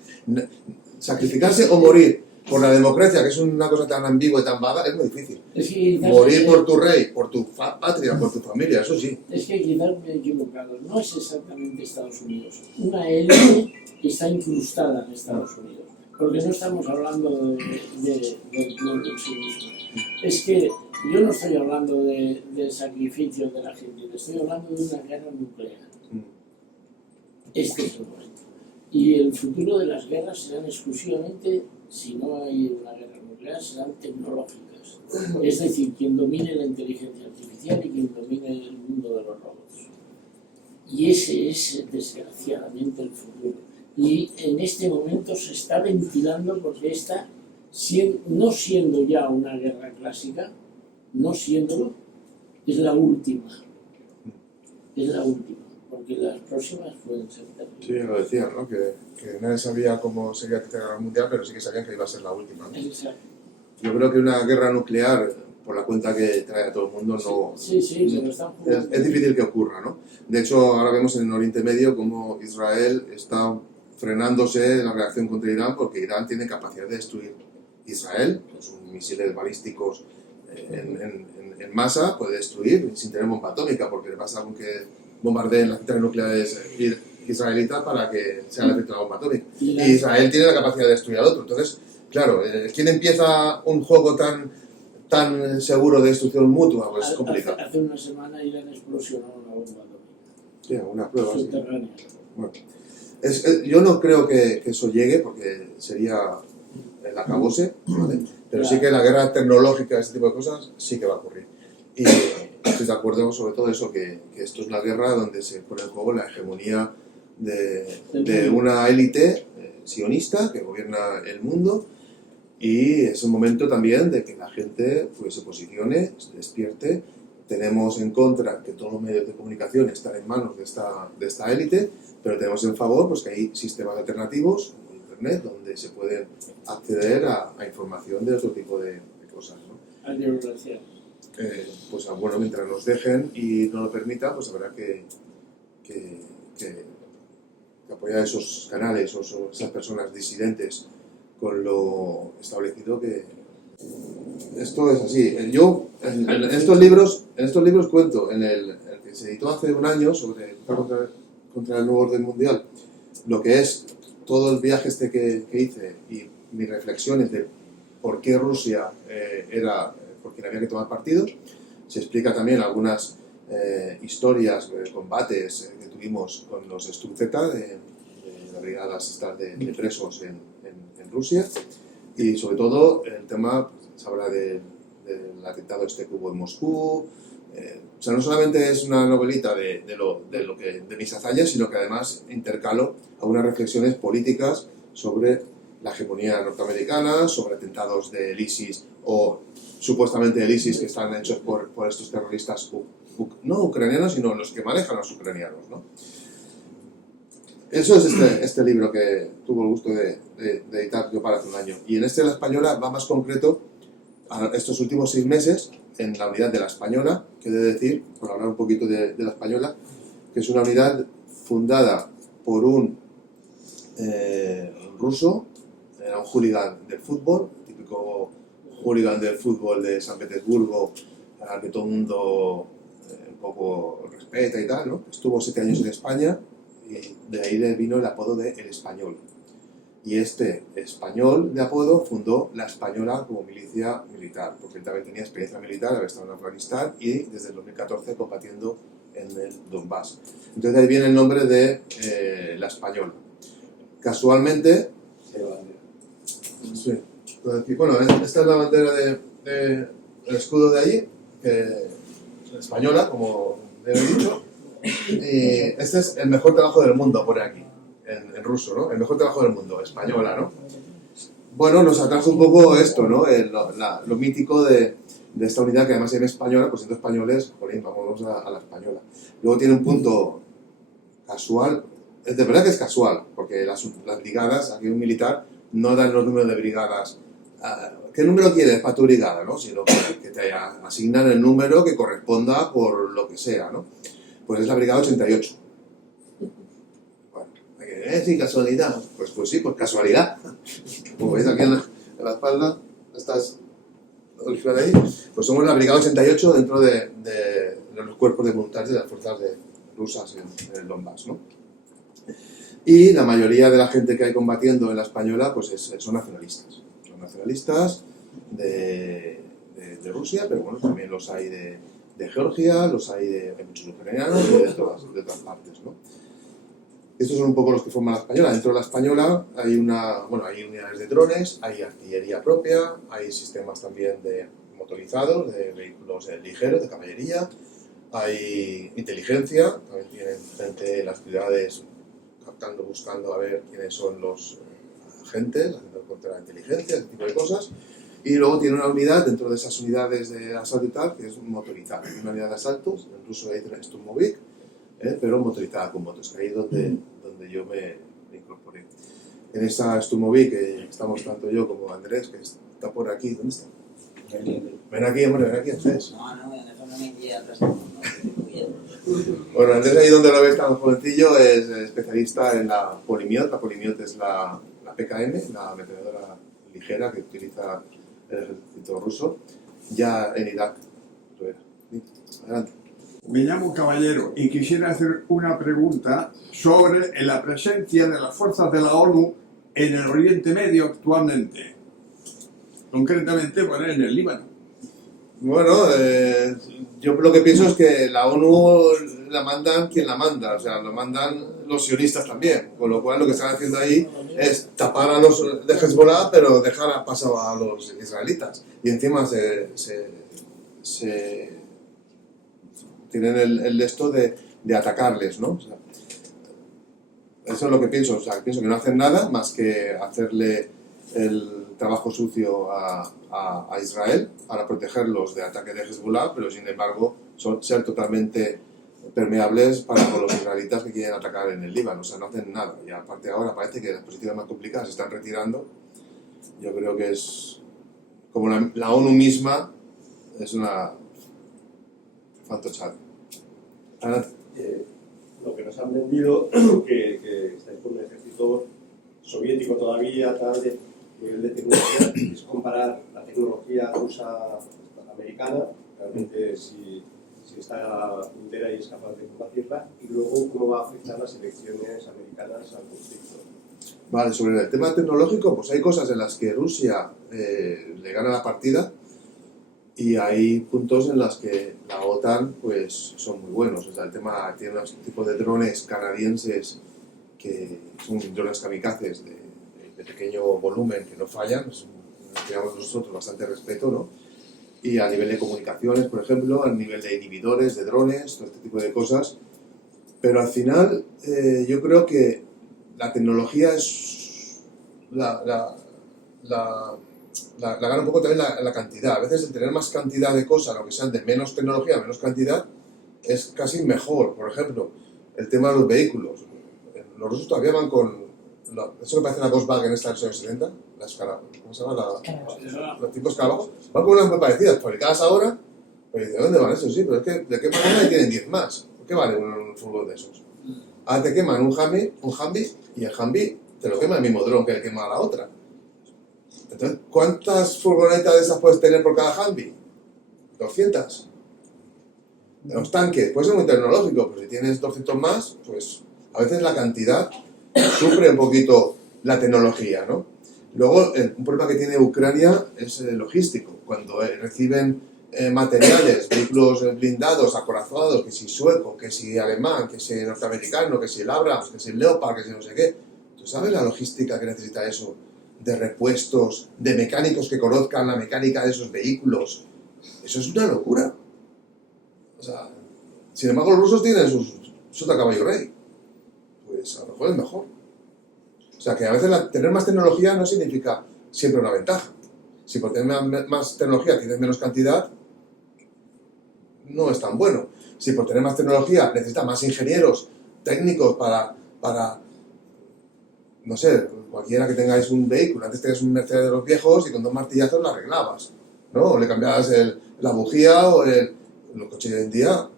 Sacrificarse o morir por la democracia, que es una cosa tan ambigua y tan vaga, es muy difícil. Es que morir por tu rey, por tu patria, por tu familia, eso sí. Es que quizás me he equivocado, no es exactamente Estados Unidos. Una élite que está incrustada en Estados Unidos. Porque no estamos hablando del pueblo en sí mismo. Es que yo no estoy hablando de sacrificios de la gente, estoy hablando de una guerra nuclear. Este es el momento. Y el futuro de las guerras serán exclusivamente, si no hay una guerra nuclear, serán tecnológicas. Es decir, quien domine la inteligencia artificial y quien domine el mundo de los robots. Y ese es, desgraciadamente, el futuro. Y en este momento se está ventilando porque está, no siendo ya una guerra clásica, no siéndolo, es la última. Es la última, porque las próximas pueden ser terribles. Sí, lo decían, ¿no? Que nadie sabía cómo sería la Tercera Guerra Mundial, pero sí que sabían que iba a ser la última, ¿no? Exacto. Yo creo que una guerra nuclear, por la cuenta que trae a todo el mundo, no, Sí, se lo están jugando. es difícil que ocurra, ¿no? De hecho, ahora vemos en el Oriente Medio cómo Israel está frenándose en la reacción contra Irán, porque Irán tiene capacidad de destruir Israel, con sus misiles balísticos en masa, puede destruir sin tener bomba atómica, porque le pasa con que bombardeen las centrales nucleares israelitas para que sea el efecto de la bomba atómica. Y Israel tiene la capacidad de destruir al otro. Entonces, claro, ¿quién empieza un juego tan seguro de destrucción mutua? Pues es complicado. Hace una semana Irán explosionó una bomba atómica. Sí, una prueba. Subterránea. Bueno, yo no creo que eso llegue, porque sería el acabose, ¿vale? Pero sí que la guerra tecnológica, este tipo de cosas, sí que va a ocurrir. Y estoy de acuerdo sobre todo eso, que esto es una guerra donde se pone en juego la hegemonía de una élite sionista que gobierna el mundo, y es un momento también de que la gente pues, se posicione, se despierte. Tenemos en contra que todos los medios de comunicación están en manos de esta élite, pero tenemos en favor pues, que hay sistemas alternativos, como Internet, donde se puede acceder a información de otro tipo de cosas, ¿no? Hay desgraciados. Pues bueno, mientras nos dejen y no lo permita, pues habrá que apoyar esos canales o esas personas disidentes con lo establecido que esto es así. Yo en estos libros cuento, en el que se editó hace un año sobre contra el nuevo orden mundial, lo que es todo el viaje que hice y mis reflexiones de por qué Rusia era porque había que tomar partido. Se explica también algunas historias, combates que tuvimos con los Sturmzeta de las brigadas estas de presos en Rusia, y sobre todo el tema, pues, se habla del atentado que hubo en Moscú. O sea, no solamente es una novelita de mis hazañas, sino que además intercalo algunas reflexiones políticas sobre la hegemonía norteamericana, sobre atentados del ISIS o supuestamente del ISIS que están hechos por estos terroristas no ucranianos, sino los que manejan a los ucranianos, ¿no? Eso es este libro que tuvo el gusto de editar yo para hace un año. Y en La Española va más concreto a estos últimos 6 meses en la unidad de La Española, que he de decir, por hablar un poquito de La Española, que es una unidad fundada por un ruso, era un hooligan del fútbol, típico hooligan del fútbol de San Petersburgo, al que todo el mundo un poco respeta y tal, ¿no? Estuvo 7 años en España y de ahí le vino el apodo de El Español. Y este español de apodo fundó La Española como milicia militar, porque él también tenía experiencia militar, había estado en Afganistán y desde el 2014 combatiendo en el Donbass. Entonces de ahí viene el nombre de La Española. Casualmente, sí, bueno, esta es la bandera del escudo de allí, La Española, como le he dicho, y este es el mejor trabajo del mundo, por aquí. En ruso, ¿no? El mejor trabajo del mundo, española, ¿no? Bueno, nos atrajo un poco esto, ¿no? Lo mítico de esta unidad, que además es española, pues siendo españoles, jolín, vamos a la española. Luego tiene un punto casual, de verdad que es casual, porque las brigadas, aquí un militar, no dan los números de brigadas. ¿Qué número quieres para tu brigada, no? Sino que te asignan el número que corresponda por lo que sea, ¿no? Pues es la brigada 88. Sí, casualidad. Pues sí, pues casualidad. Como veis aquí en la espalda, estas original de ahí, pues somos la Brigada 88 dentro de los cuerpos de voluntarios de las fuerzas rusas en el Donbass, ¿no? Y la mayoría de la gente que hay combatiendo en la española pues son nacionalistas. Son nacionalistas de Rusia, pero bueno, también los hay de Georgia, hay muchos ucranianos y de otras partes, ¿no? Estos son un poco los que forman la española. Dentro de la española hay hay unidades de drones, hay artillería propia, hay sistemas también de motorizados, de vehículos ligeros, de caballería, hay inteligencia, también tienen gente en las ciudades captando, buscando a ver quiénes son los agentes, haciendo contra la inteligencia, ese tipo de cosas. Y luego tiene una unidad dentro de esas unidades de asalto y tal, que es motorizada. Una unidad de asalto, incluso hay Sturmovik, pero motorizada con motos, que ahí es donde yo me incorporé. En esa Sturmovik, estamos tanto yo como Andrés, que está por aquí. ¿Dónde está? Ven aquí, hombre, ven aquí, Andrés. No, en eso no me iría al resto del mundo, estoy muy bien. Bueno, Andrés, ahí donde lo ves tan jovencillo, es especialista en la Polimiot. La Polimiot es la PKM, la ametralladora ligera que utiliza el ejército ruso, ya en Irak. Adelante. Me llamo Caballero y quisiera hacer una pregunta sobre la presencia de las fuerzas de la ONU en el Oriente Medio actualmente, concretamente en el Líbano. Bueno, yo lo que pienso es que la ONU la mandan quien la manda, o sea, lo mandan los sionistas también, con lo cual lo que están haciendo ahí es tapar a los de Hezbollah, pero dejar paso a los israelitas. Y encima tienen el esto de atacarles, ¿no? O sea, eso es lo que pienso, o sea, pienso que no hacen nada más que hacerle el trabajo sucio a Israel para protegerlos de ataque de Hezbollah, pero sin embargo ser totalmente permeables para con los israelitas que quieren atacar en el Líbano, o sea, no hacen nada. Y aparte ahora parece que las posiciones más complicadas se están retirando. Yo creo que es como la ONU misma es una fantochada. Lo que nos han vendido, que estáis con un ejército soviético todavía, tal, de nivel de tecnología, es comparar la tecnología rusa americana, realmente si está puntera y es capaz de combatirla, y luego cómo va a afectar las elecciones americanas al conflicto. Vale, sobre el tema tecnológico, pues hay cosas en las que Rusia le gana la partida y hay puntos en los que la OTAN pues son muy buenos. O sea, el tema tiene un tipo de drones canadienses que son drones kamikazes de pequeño volumen que no fallan, tenemos nosotros bastante respeto, ¿no? Y a nivel de comunicaciones, por ejemplo, a nivel de inhibidores, de drones, todo este tipo de cosas. Pero al final yo creo que la tecnología es la gana un poco también la cantidad. A veces el tener más cantidad de cosas, aunque sean de menos tecnología, menos cantidad, es casi mejor. Por ejemplo, el tema de los vehículos. Los rusos todavía van con eso que parece la Volkswagen esta de los años 70, ¿cómo se llama? Los tipos Escarabajo. Van con unas muy parecidas, fabricadas ahora, pero dice, ¿dónde van esos? Sí, pero es que ¿de qué manera tienen 10 más? ¿Por qué vale un fútbol de esos? Ahora te queman un Humvee y el Humvee te lo quema el mismo dron que le quema a la otra. Entonces, ¿cuántas furgonetas de esas puedes tener por cada Humvee? 200. Los tanques, puede ser muy tecnológico, pero si tienes 200 más, pues a veces la cantidad sufre un poquito la tecnología, ¿no? Luego, un problema que tiene Ucrania es logístico. Cuando reciben materiales, vehículos blindados, acorazados, que si sueco, que si alemán, que si norteamericano, que si el Abrams, que si el Leopard, que si no sé qué. ¿Tú sabes la logística que necesita eso? De repuestos, de mecánicos que conozcan la mecánica de esos vehículos. Eso es una locura. O sea, sin embargo, los rusos tienen su caballo rey. Pues a lo mejor es mejor. O sea, que a veces tener más tecnología no significa siempre una ventaja. Si por tener más tecnología tienes menos cantidad, no es tan bueno. Si por tener más tecnología necesitas más ingenieros técnicos para no sé, cualquiera que tengáis un vehículo, antes tenías un Mercedes de los viejos y con 2 martillazos lo arreglabas, ¿no? O le cambiabas la bujía o los coches de hoy en día,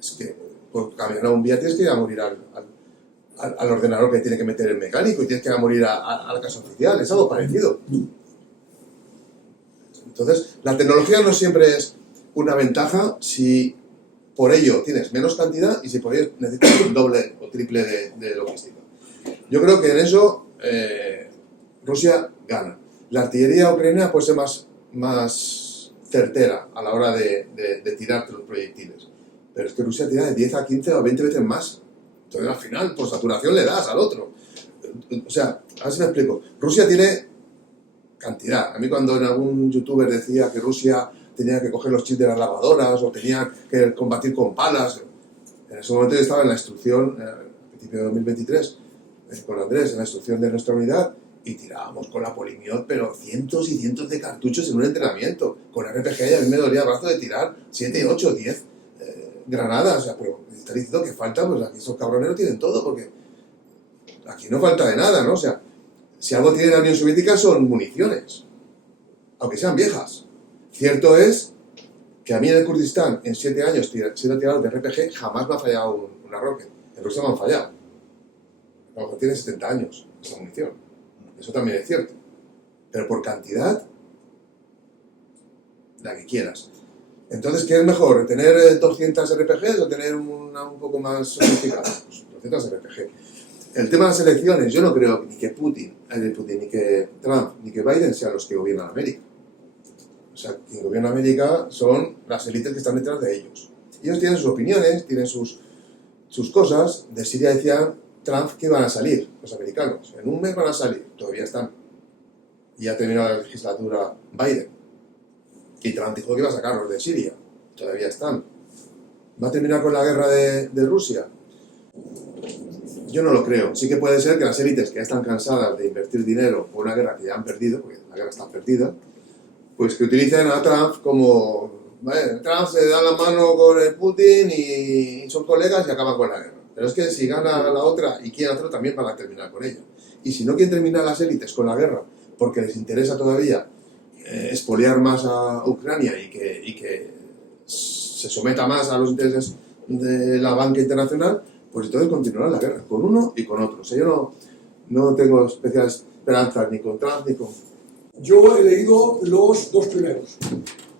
es que por cambiar un día tienes que ir a morir al ordenador que tiene que meter el mecánico y tienes que ir a morir a la casa oficial, es algo parecido. Entonces, la tecnología no siempre es una ventaja si por ello tienes menos cantidad y si por ello necesitas un doble o triple de logística. Yo creo que en eso Rusia gana. La artillería ucraniana puede ser más certera a la hora de tirarte los proyectiles. Pero es que Rusia tira de 10 a 15 o 20 veces más. Entonces al final, por saturación le das al otro. O sea, a ver si me explico. Rusia tiene cantidad. A mí cuando en algún youtuber decía que Rusia tenía que coger los chips de las lavadoras o tenía que combatir con palas, en ese momento yo estaba en la instrucción, a principios de 2023, con Andrés, en la instrucción de nuestra unidad, y tirábamos con la Polimiot, pero cientos y cientos de cartuchos en un entrenamiento. Con RPG y a mí me dolía el brazo de tirar 7, 8, 10 granadas. O sea, pero me está diciendo que falta, pues aquí esos cabrones lo tienen todo, porque aquí no falta de nada, ¿no? O sea, si algo tiene la Unión Soviética son municiones, aunque sean viejas. Cierto es que a mí en el Kurdistán, en 7 años siendo tirado de RPG, jamás me ha fallado una rocket. En Rusia me han fallado. A lo mejor tiene 70 años esa munición. Eso también es cierto. Pero por cantidad, la que quieras. Entonces, ¿qué es mejor? ¿Tener 200 RPGs o tener una un poco más sofisticada? Pues 200 RPG. El tema de las elecciones, yo no creo ni que Putin, ni que Trump, ni que Biden sean los que gobiernan América. O sea, quien gobierna América son las élites que están detrás de ellos. Ellos tienen sus opiniones, tienen sus cosas. De Siria decía Trump que iban a salir los americanos. En un mes van a salir, todavía están. Y ya terminó la legislatura Biden. Y Trump dijo que iba a sacarlos de Siria, todavía están. ¿Va a terminar con la guerra de Rusia? Yo no lo creo. Sí que puede ser que las élites que ya están cansadas de invertir dinero por una guerra que ya han perdido, porque la guerra está perdida, pues que utilicen a Trump como... Trump se da la mano con el Putin y son colegas y acaban con la guerra. Pero es que si gana la otra y quieren hacerlo, también van a terminar con ella. Y si no quieren terminar las élites con la guerra porque les interesa todavía expoliar más a Ucrania y que se someta más a los intereses de la banca internacional, pues entonces continuará la guerra, con uno y con otro. O sea, yo no tengo especial esperanza ni con Trump ni con... Yo he leído los 2 primeros.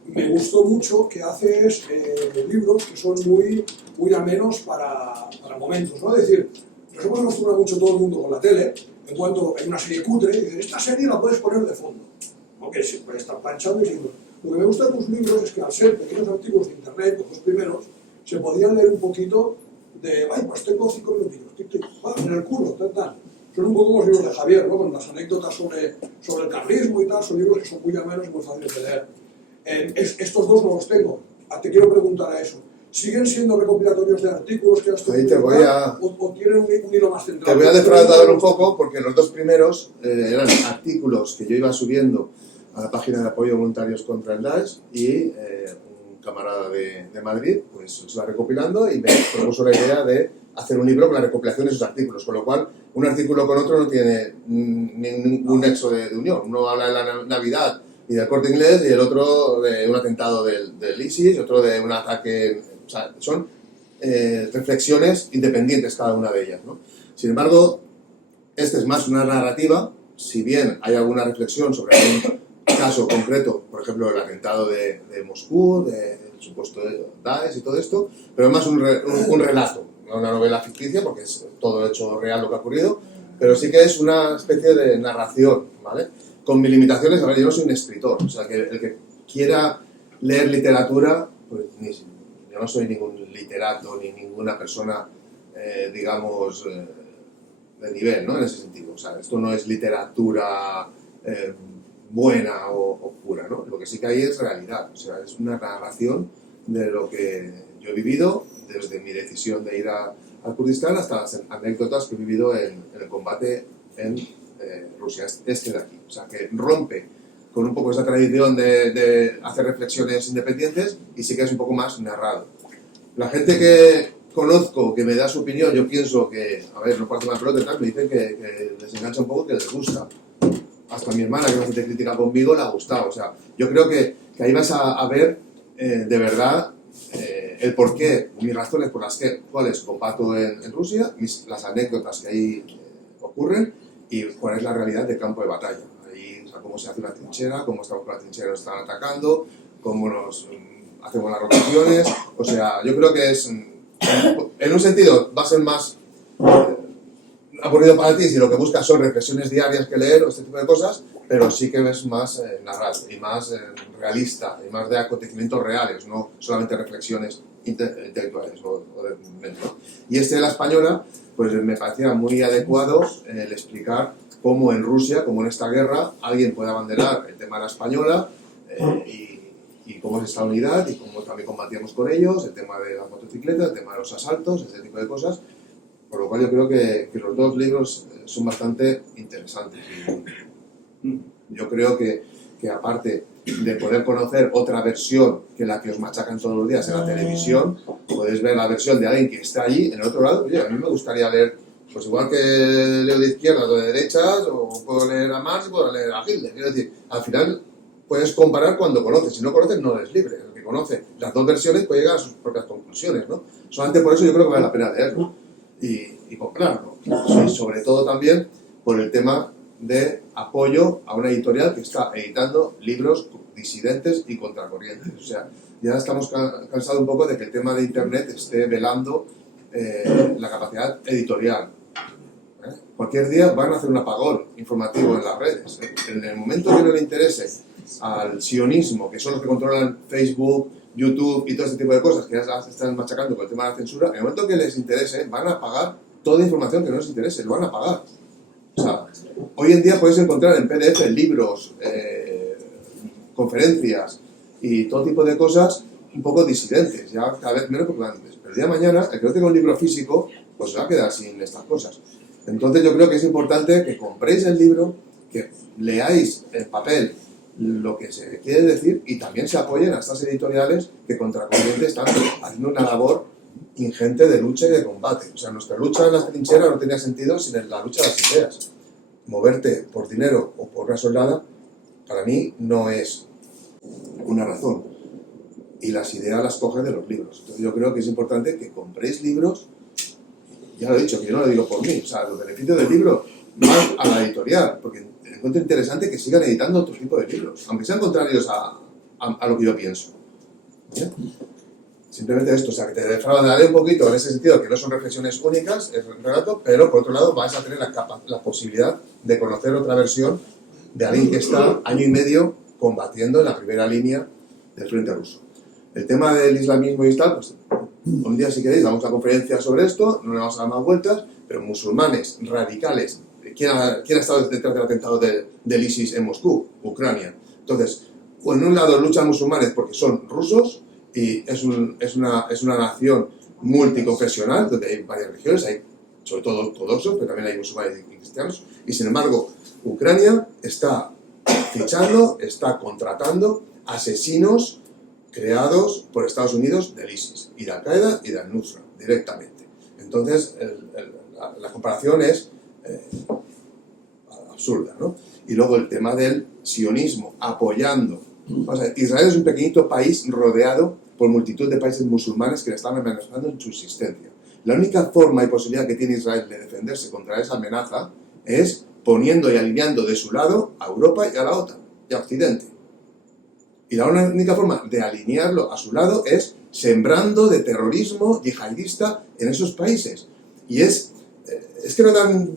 Me gustó mucho que haces libros que son muy amenos para momentos, ¿no? Es decir, nos hemos acostumbrado mucho todo el mundo con la tele, en cuanto hay una serie cutre, y dices, esta serie la puedes poner de fondo, aunque se puede estar panchando y diciendo. Lo que me gusta de tus libros es que al ser pequeños artículos de internet, los 2 primeros, se podían leer un poquito de, ay, pues tengo 5 minutillos, tic, tic, en el culo, tal. Son un poco como los libros de Javier, ¿no? Con las anécdotas sobre el carlismo y tal, son libros que son muy amenos y muy fáciles de leer. Estos 2 no los tengo. Te quiero preguntar a eso. ¿Siguen siendo recopilatorios de artículos que has tenido? ¿O tienen un hilo más central? Te voy a defraudar un poco porque los 2 primeros eran artículos que yo iba subiendo a la página de apoyo voluntarios contra el Daesh y un camarada de Madrid pues se va recopilando y me propuso la idea de hacer un libro con la recopilación de esos artículos, con lo cual un artículo con otro no tiene ningún nexo de unión. Uno habla de la Navidad y del Corte Inglés y el otro de un atentado del ISIS y otro de un ataque... O sea, son reflexiones independientes cada una de ellas, ¿no? Sin embargo, este es más una narrativa, si bien hay alguna reflexión sobre algún caso concreto, por ejemplo el atentado de Moscú, del supuesto Daesh y todo esto, pero es más un relato, no una novela ficticia porque es todo hecho real lo que ha ocurrido, pero sí que es una especie de narración, ¿vale? Con mis limitaciones, a ver, yo no soy un escritor, o sea, que el que quiera leer literatura, pues yo no soy ningún literato ni ninguna persona, digamos, de nivel, ¿no? En ese sentido, o sea, esto no es literatura buena o pura, ¿no? Lo que sí que hay es realidad, o sea, es una narración de lo que yo he vivido desde mi decisión de ir al Kurdistán hasta las anécdotas que he vivido en el combate en Rusia, este de aquí, o sea, que rompe con un poco esa tradición de hacer reflexiones independientes y sí que es un poco más narrado. La gente que conozco, que me da su opinión, yo pienso que, a ver, no parece mal pelota y tal, me dicen que les engancha un poco, que les gusta. Hasta mi hermana, que me hace crítica conmigo, le ha gustado. O sea, yo creo que ahí vas a ver de verdad el porqué, mis razones por las cuales combato en Rusia, las anécdotas que ahí ocurren y cuál es la realidad del campo de batalla. Ahí, o sea, cómo se hace una trinchera, cómo estamos con la trinchera, nos están atacando, cómo nos hacemos las rotaciones. O sea, yo creo que es, en un sentido, va a ser más aburrido para ti si lo que buscas son reflexiones diarias que leer o este tipo de cosas, pero sí que ves más narrado y más realista y más de acontecimientos reales, no solamente reflexiones intelectuales o de mente. Y este de la española, pues me parecía muy adecuado el explicar cómo en Rusia, como en esta guerra, alguien puede abanderar el tema de la española y cómo es esta unidad y cómo también combatíamos con ellos, el tema de las motocicletas, el tema de los asaltos, ese tipo de cosas. Por lo cual yo creo que los dos libros son bastante interesantes. Y yo creo que aparte de poder conocer otra versión que la que os machacan todos los días en la televisión, podéis ver la versión de alguien que está allí en el otro lado. Oye, a mí me gustaría leer, pues igual que leo de izquierdas o de derechas, o puedo leer a Marx y puedo leer a Hitler. Quiero decir, al final puedes comparar cuando conoces. Si no conoces, no eres libre. El que conoce las dos versiones puede llegar a sus propias conclusiones, ¿no? Solamente por eso yo creo que vale la pena leerlo y comprarlo. Y sobre todo también por el tema de apoyo a una editorial que está editando libros disidentes y contracorrientes. O sea, ya estamos cansados un poco de que el tema de Internet esté velando la capacidad editorial. Cualquier día van a hacer un apagón informativo en las redes. En el momento que no le interese al sionismo, que son los que controlan Facebook, YouTube y todo este tipo de cosas que ya se están machacando con el tema de la censura, en el momento que les interese, van a apagar toda información que no les interese, lo van a apagar. O sea, hoy en día puedes encontrar en PDF libros, conferencias y todo tipo de cosas un poco disidentes, ya cada vez menos preocupantes. Pero el día de mañana, el que no tenga un libro físico, pues se va a quedar sin estas cosas. Entonces yo creo que es importante que compréis el libro, que leáis en papel lo que se quiere decir y también se apoyen a estas editoriales que contracorriente están haciendo una labor ingente de lucha y de combate. O sea, nuestra lucha en las trincheras no tenía sentido sin la lucha de las ideas. Moverte por dinero o por una soldada, para mí no es una razón. Y las ideas las cogen de los libros. Entonces yo creo que es importante que compréis libros. Ya lo he dicho, que yo no lo digo por mí. O sea, los beneficios del libro van a la editorial, porque encuentro interesante que sigan editando otro tipo de libros, aunque sean contrarios a lo que yo pienso. ¿Bien? Simplemente esto, o sea, que te defraudaré un poquito en ese sentido, que no son reflexiones únicas, es un relato, pero por otro lado vas a tener la posibilidad de conocer otra versión de alguien que está año y medio combatiendo en la primera línea del frente ruso. El tema del islamismo y tal, pues un día si queréis damos una conferencia sobre esto, no le vamos a dar más vueltas, pero musulmanes radicales, ¿quién ha estado detrás del atentado del ISIS en Moscú? Ucrania. Entonces, en un lado luchan musulmanes porque son rusos, y es una nación multiconfesional, donde hay varias religiones, hay sobre todo ortodoxos, pero también hay musulmanes y cristianos, y sin embargo, Ucrania está fichando, está contratando asesinos creados por Estados Unidos del ISIS, y de Al-Qaeda y de Al-Nusra, directamente. Entonces, la comparación es absurda, ¿no? Y luego el tema del sionismo, apoyando. O sea, Israel es un pequeñito país rodeado por multitud de países musulmanes que le están amenazando en su existencia. La única forma y posibilidad que tiene Israel de defenderse contra esa amenaza es poniendo y alineando de su lado a Europa y a la OTAN, y a Occidente. Y la única forma de alinearlo a su lado es sembrando de terrorismo yihadista en esos países. Y es que no dan,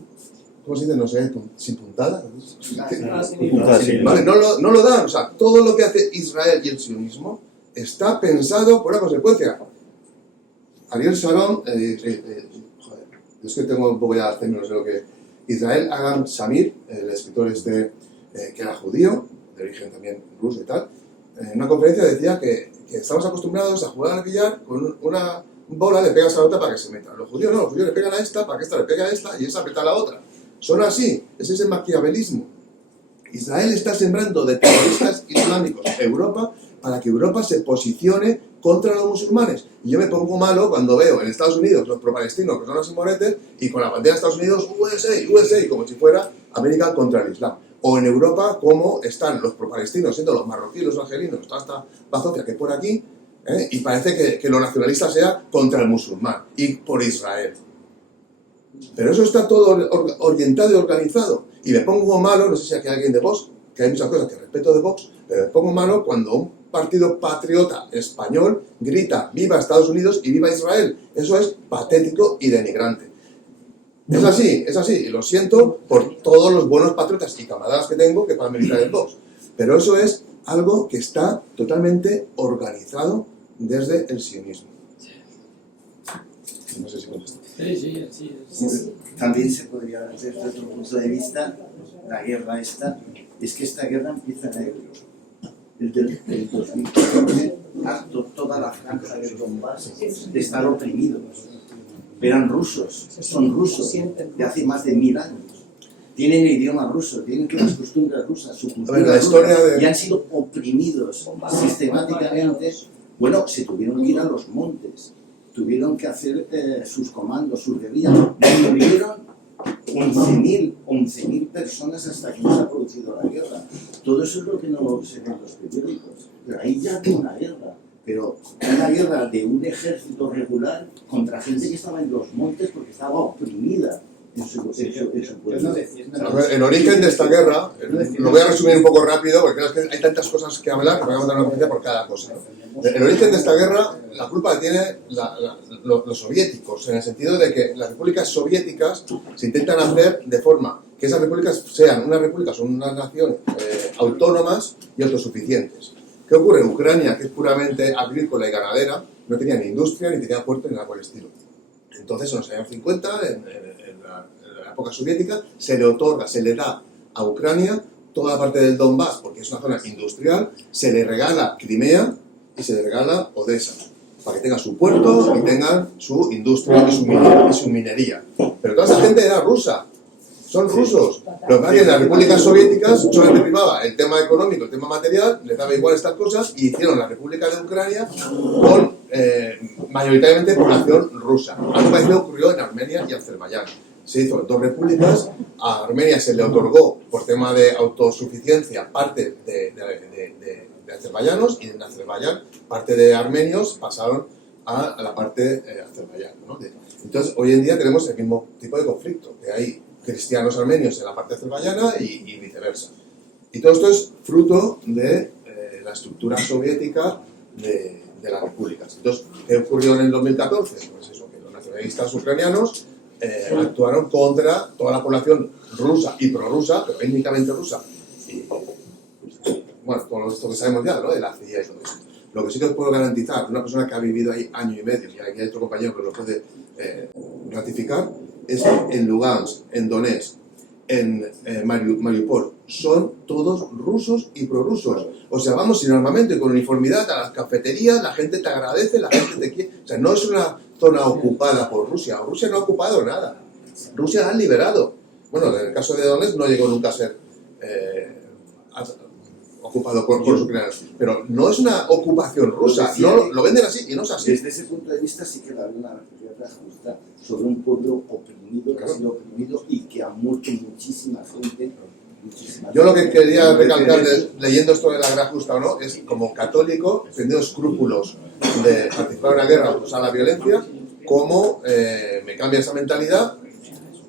¿cómo se dice? No sé, sin puntada. Vale, no lo dan. O sea, todo lo que hace Israel y el sionismo está pensado por una consecuencia. Ariel Sharon, joder, es que tengo un poco ya de no sé lo que... Israel Agam Shamir, el escritor que era judío, de origen también ruso y tal, en una conferencia decía que estamos acostumbrados a jugar al billar con una bola, le pegas a la otra para que se meta. Los judíos no, los judíos le pegan a esta para que esta le pegue a esta y esa aprieta a la otra. Son así, ese es el maquiavelismo. Israel está sembrando de terroristas islámicos Europa para que Europa se posicione contra los musulmanes. Y yo me pongo malo cuando veo en Estados Unidos los pro-palestinos que son los moretes y con la bandera de Estados Unidos USA, como si fuera América contra el Islam. O en Europa como están los pro-palestinos siendo los marroquíes, los algerinos, toda esta bazofia que por aquí, y parece que lo nacionalista sea contra el musulmán y por Israel. Pero eso está todo orientado y organizado. Y me pongo malo, no sé si aquí hay alguien de Vox, que hay muchas cosas que respeto de Vox, pero me pongo malo cuando un partido patriota español grita viva Estados Unidos y viva Israel. Eso es patético y denigrante. Es así, y lo siento por todos los buenos patriotas y camaradas que tengo que puedan militar en Vox. Pero eso es algo que está totalmente organizado desde el sionismo. No sé si contesto. Sí. También se podría ver desde otro punto de vista la guerra esta, es que esta guerra empieza en el 2014, harto toda la franja del Donbass de estar oprimidos. Eran rusos, son rusos de hace más de 1000 años. Tienen el idioma ruso, tienen las costumbres rusas, su cultura la historia rusa, de... y han sido oprimidos sistemáticamente. Bueno, se tuvieron que ir a los montes, tuvieron que hacer sus comandos, sus guerrillas. Murieron 11.000 personas hasta que no se ha producido la guerra. Todo eso es lo que no se ve en los periódicos. Pero ahí ya había una guerra. Pero una guerra de un ejército regular contra gente que estaba en los montes porque estaba oprimida en su pueblo. El origen de esta guerra, lo voy a resumir un poco rápido porque es que hay tantas cosas que hablar que me voy a dar una noticia por cada cosa. El origen de esta guerra, la culpa la tienen los soviéticos, en el sentido de que las repúblicas soviéticas se intentan hacer de forma que esas repúblicas sean unas naciones autónomas y autosuficientes. ¿Qué ocurre? Ucrania, que es puramente agrícola y ganadera, no tenía ni industria, ni tenía puertos, ni nada por el estilo. Entonces, en los años 50, en la época soviética, se le da a Ucrania toda la parte del Donbass, porque es una zona industrial, se le regala Crimea y se le regala Odessa, para que tenga su puerto y tengan su industria y su minería. Pero toda esa gente era rusa. Son rusos. Lo que pasa es que en las repúblicas soviéticas solamente primaba el tema económico, el tema material, les daba igual estas cosas y hicieron la República de Ucrania con mayoritariamente población rusa. Algo parecido ocurrió en Armenia y Azerbaiyán. Se hizo 2 repúblicas, a Armenia se le otorgó por tema de autosuficiencia parte de azerbaiyanos y en Azerbaiyán parte de armenios pasaron a la parte azerbaiyana, ¿no? Entonces hoy en día tenemos el mismo tipo de conflicto, que hay cristianos armenios en la parte azerbaiyana y viceversa. Y todo esto es fruto de la estructura soviética de las repúblicas. Entonces, ¿qué ocurrió en el 2014? Pues eso, que los nacionalistas ucranianos actuaron contra toda la población rusa y prorrusa, pero étnicamente rusa. Y, bueno, todo esto que sabemos ya, ¿no? De la CIA y todo eso. Lo que sí que os puedo garantizar, una persona que ha vivido ahí año y medio, y aquí hay otro compañero que lo puede ratificar, es que en Lugansk, en Donetsk, en Mariupol, son todos rusos y prorrusos. O sea, vamos sin armamento y con uniformidad a las cafeterías, la gente te agradece, la gente te quiere. O sea, no es una zona ocupada por Rusia. Rusia no ha ocupado nada. Rusia la han liberado. Bueno, en el caso de Donetsk no llegó nunca a ser ocupado por los ucranianos. Pero no es una ocupación rusa. No, lo venden así y no es así. Desde ese punto de vista sí que la una guerra justa sobre un pueblo oprimido, que ha sido oprimido y que ha muerto muchísima gente. Yo lo que quería recalcar leyendo esto de la guerra justa o no es, como católico, teniendo escrúpulos de participar en una guerra o usar la violencia, cómo me cambia esa mentalidad,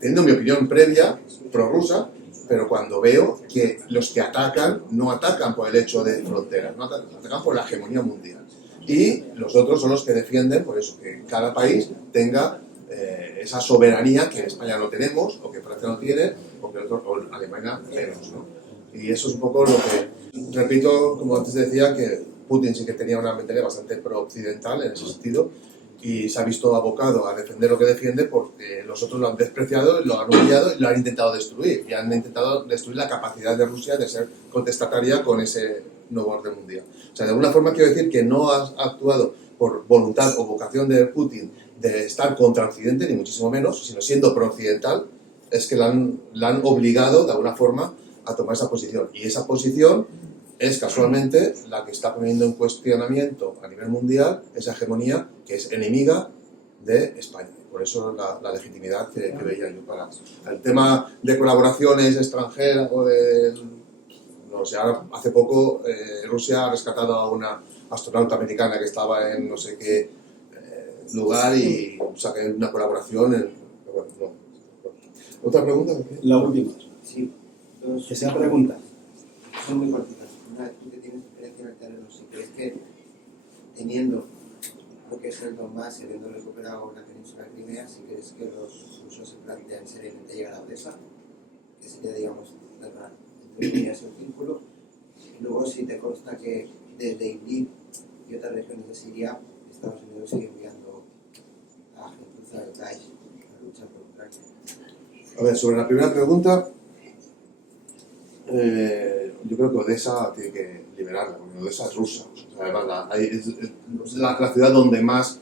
teniendo mi opinión previa, prorrusa, pero cuando veo que los que atacan no atacan por el hecho de fronteras, no atacan por la hegemonía mundial. Y los otros son los que defienden por eso, que cada país tenga esa soberanía que en España no tenemos, o que Francia no tiene, o que Alemania menos, ¿no? Y eso es un poco lo que, repito, como antes decía, que Putin sí que tenía una mentalidad bastante pro-occidental en ese sentido, y se ha visto abocado a defender lo que defiende porque los otros lo han despreciado, lo han humillado y lo han intentado destruir. Y han intentado destruir la capacidad de Rusia de ser contestataria con ese nuevo orden mundial. O sea, de alguna forma quiero decir que no ha actuado por voluntad o vocación de Putin de estar contra Occidente, ni muchísimo menos, sino siendo pro-occidental, es que la han obligado de alguna forma a tomar esa posición. Y esa posición es casualmente la que está poniendo en cuestionamiento a nivel mundial esa hegemonía que es enemiga de España. Por eso la legitimidad que veía yo para el tema de colaboraciones extranjeras o de... No sé, ahora hace poco Rusia ha rescatado a una astronauta americana que estaba en no sé qué lugar y saqué una colaboración. Bueno, no. ¿Otra pregunta? La última. Sí. Que sea pregunta. Son muy cortitas. Una, tú que tienes experiencia en el terreno, si crees que teniendo lo que es el Donbass y habiendo recuperado la península de Crimea, si crees que los rusos se plantean seriamente llegar a Odessa, que sería, digamos, cerrar entre comillas el círculo. Y luego, si te consta que desde Idlib y otras regiones de Siria, Estados Unidos sigue enviando a gentuza del Daesh a luchar por Ucrania. A ver, sobre la primera pregunta, yo creo que Odessa tiene que liberarla, porque Odessa es rusa. O sea, además, es la ciudad donde más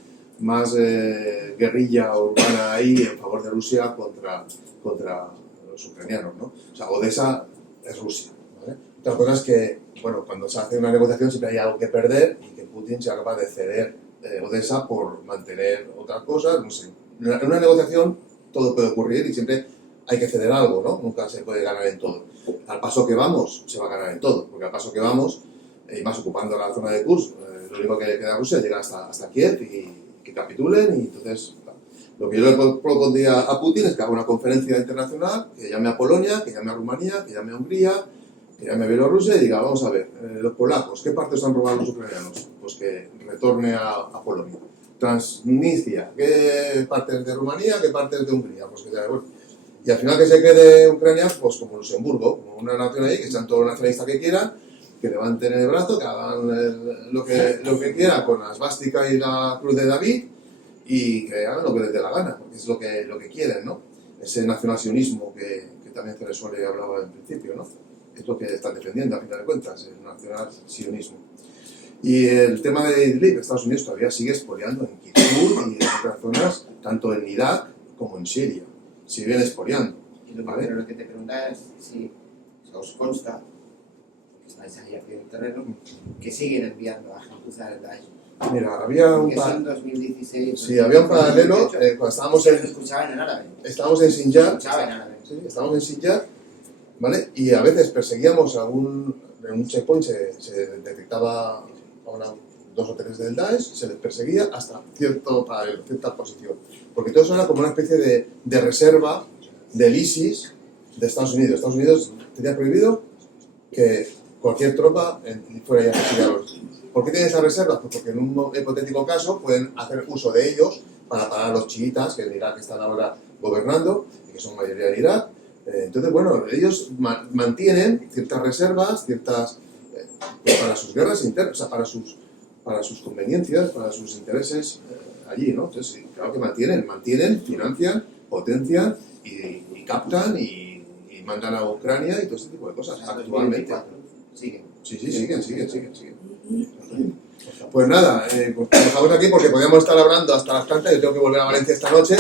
guerrilla urbana hay en favor de Rusia contra los ucranianos, ¿no? O sea, Odessa es Rusia, ¿vale? Otra cosa es que, bueno, cuando se hace una negociación siempre hay algo que perder y que Putin sea capaz de ceder Odessa por mantener otras cosas, no sé. En una negociación todo puede ocurrir y siempre hay que ceder algo, ¿no? Nunca se puede ganar en todo. Al paso que vamos, se va a ganar en todo, porque al paso que vamos, y más ocupando la zona de Kursk, lo único que le queda a Rusia es llegar hasta Kiev y que capitulen, y entonces lo que yo le propondría a Putin es que haga una conferencia internacional, que llame a Polonia, que llame a Rumanía, que llame a Hungría, que llame a Bielorrusia y diga, vamos a ver, los polacos, ¿qué partes han robado los ucranianos? Pues que retorne a Polonia. Transnistria, ¿qué partes de Rumanía, qué partes de Hungría? Pues que ya, bueno. Y al final que se quede Ucrania, pues como Luxemburgo, como una nación ahí, que sean todos los nacionalistas que quieran, que levanten el brazo, que hagan lo que quieran con la svástica y la cruz de David y que hagan lo que les dé la gana, porque es lo que quieren, ¿no? Ese nacionalsionismo que también Ceresole hablaba en principio, ¿no? Es lo que están defendiendo, a final de cuentas, el nacionalsionismo. Y el tema de Idlib, Estados Unidos todavía sigue expoliando en Kirkuk y en otras zonas, tanto en Irak como en Siria. Siguen expoliando. Pero lo que te preguntaba es si os consta, que estáis ahí a pie del terreno, que siguen enviando a gentuza del Daesh. Mira, había un Porque son 2016. Sí, había un paralelo cuando estábamos escuchaban en árabe. Estábamos en Sinjar. Escuchaban en árabe. Sí, estábamos en Sinjar, ¿vale? Y a veces perseguíamos en un checkpoint se detectaba a 2 o 3 del Daesh, se les perseguía hasta cierta posición. Porque todo eso era como una especie de reserva del ISIS de Estados Unidos. Estados Unidos tenía prohibido que cualquier tropa fuera a perseguirlos. ¿Por qué tiene esas reservas? Pues porque en un hipotético caso pueden hacer uso de ellos para parar a los chiitas que en Irak están ahora gobernando y que son mayoría en Irak. Entonces, bueno, ellos mantienen ciertas reservas, pues para sus guerras internas, o sea, para sus conveniencias, para sus intereses allí, ¿no? Entonces, sí, claro que mantienen, financian, potencian y captan y mandan a Ucrania y todo este tipo de cosas actualmente. Siguen. Sí, siguen. Pues nada, pues dejamos aquí porque podríamos estar hablando hasta las tantas. Yo tengo que volver a Valencia esta noche.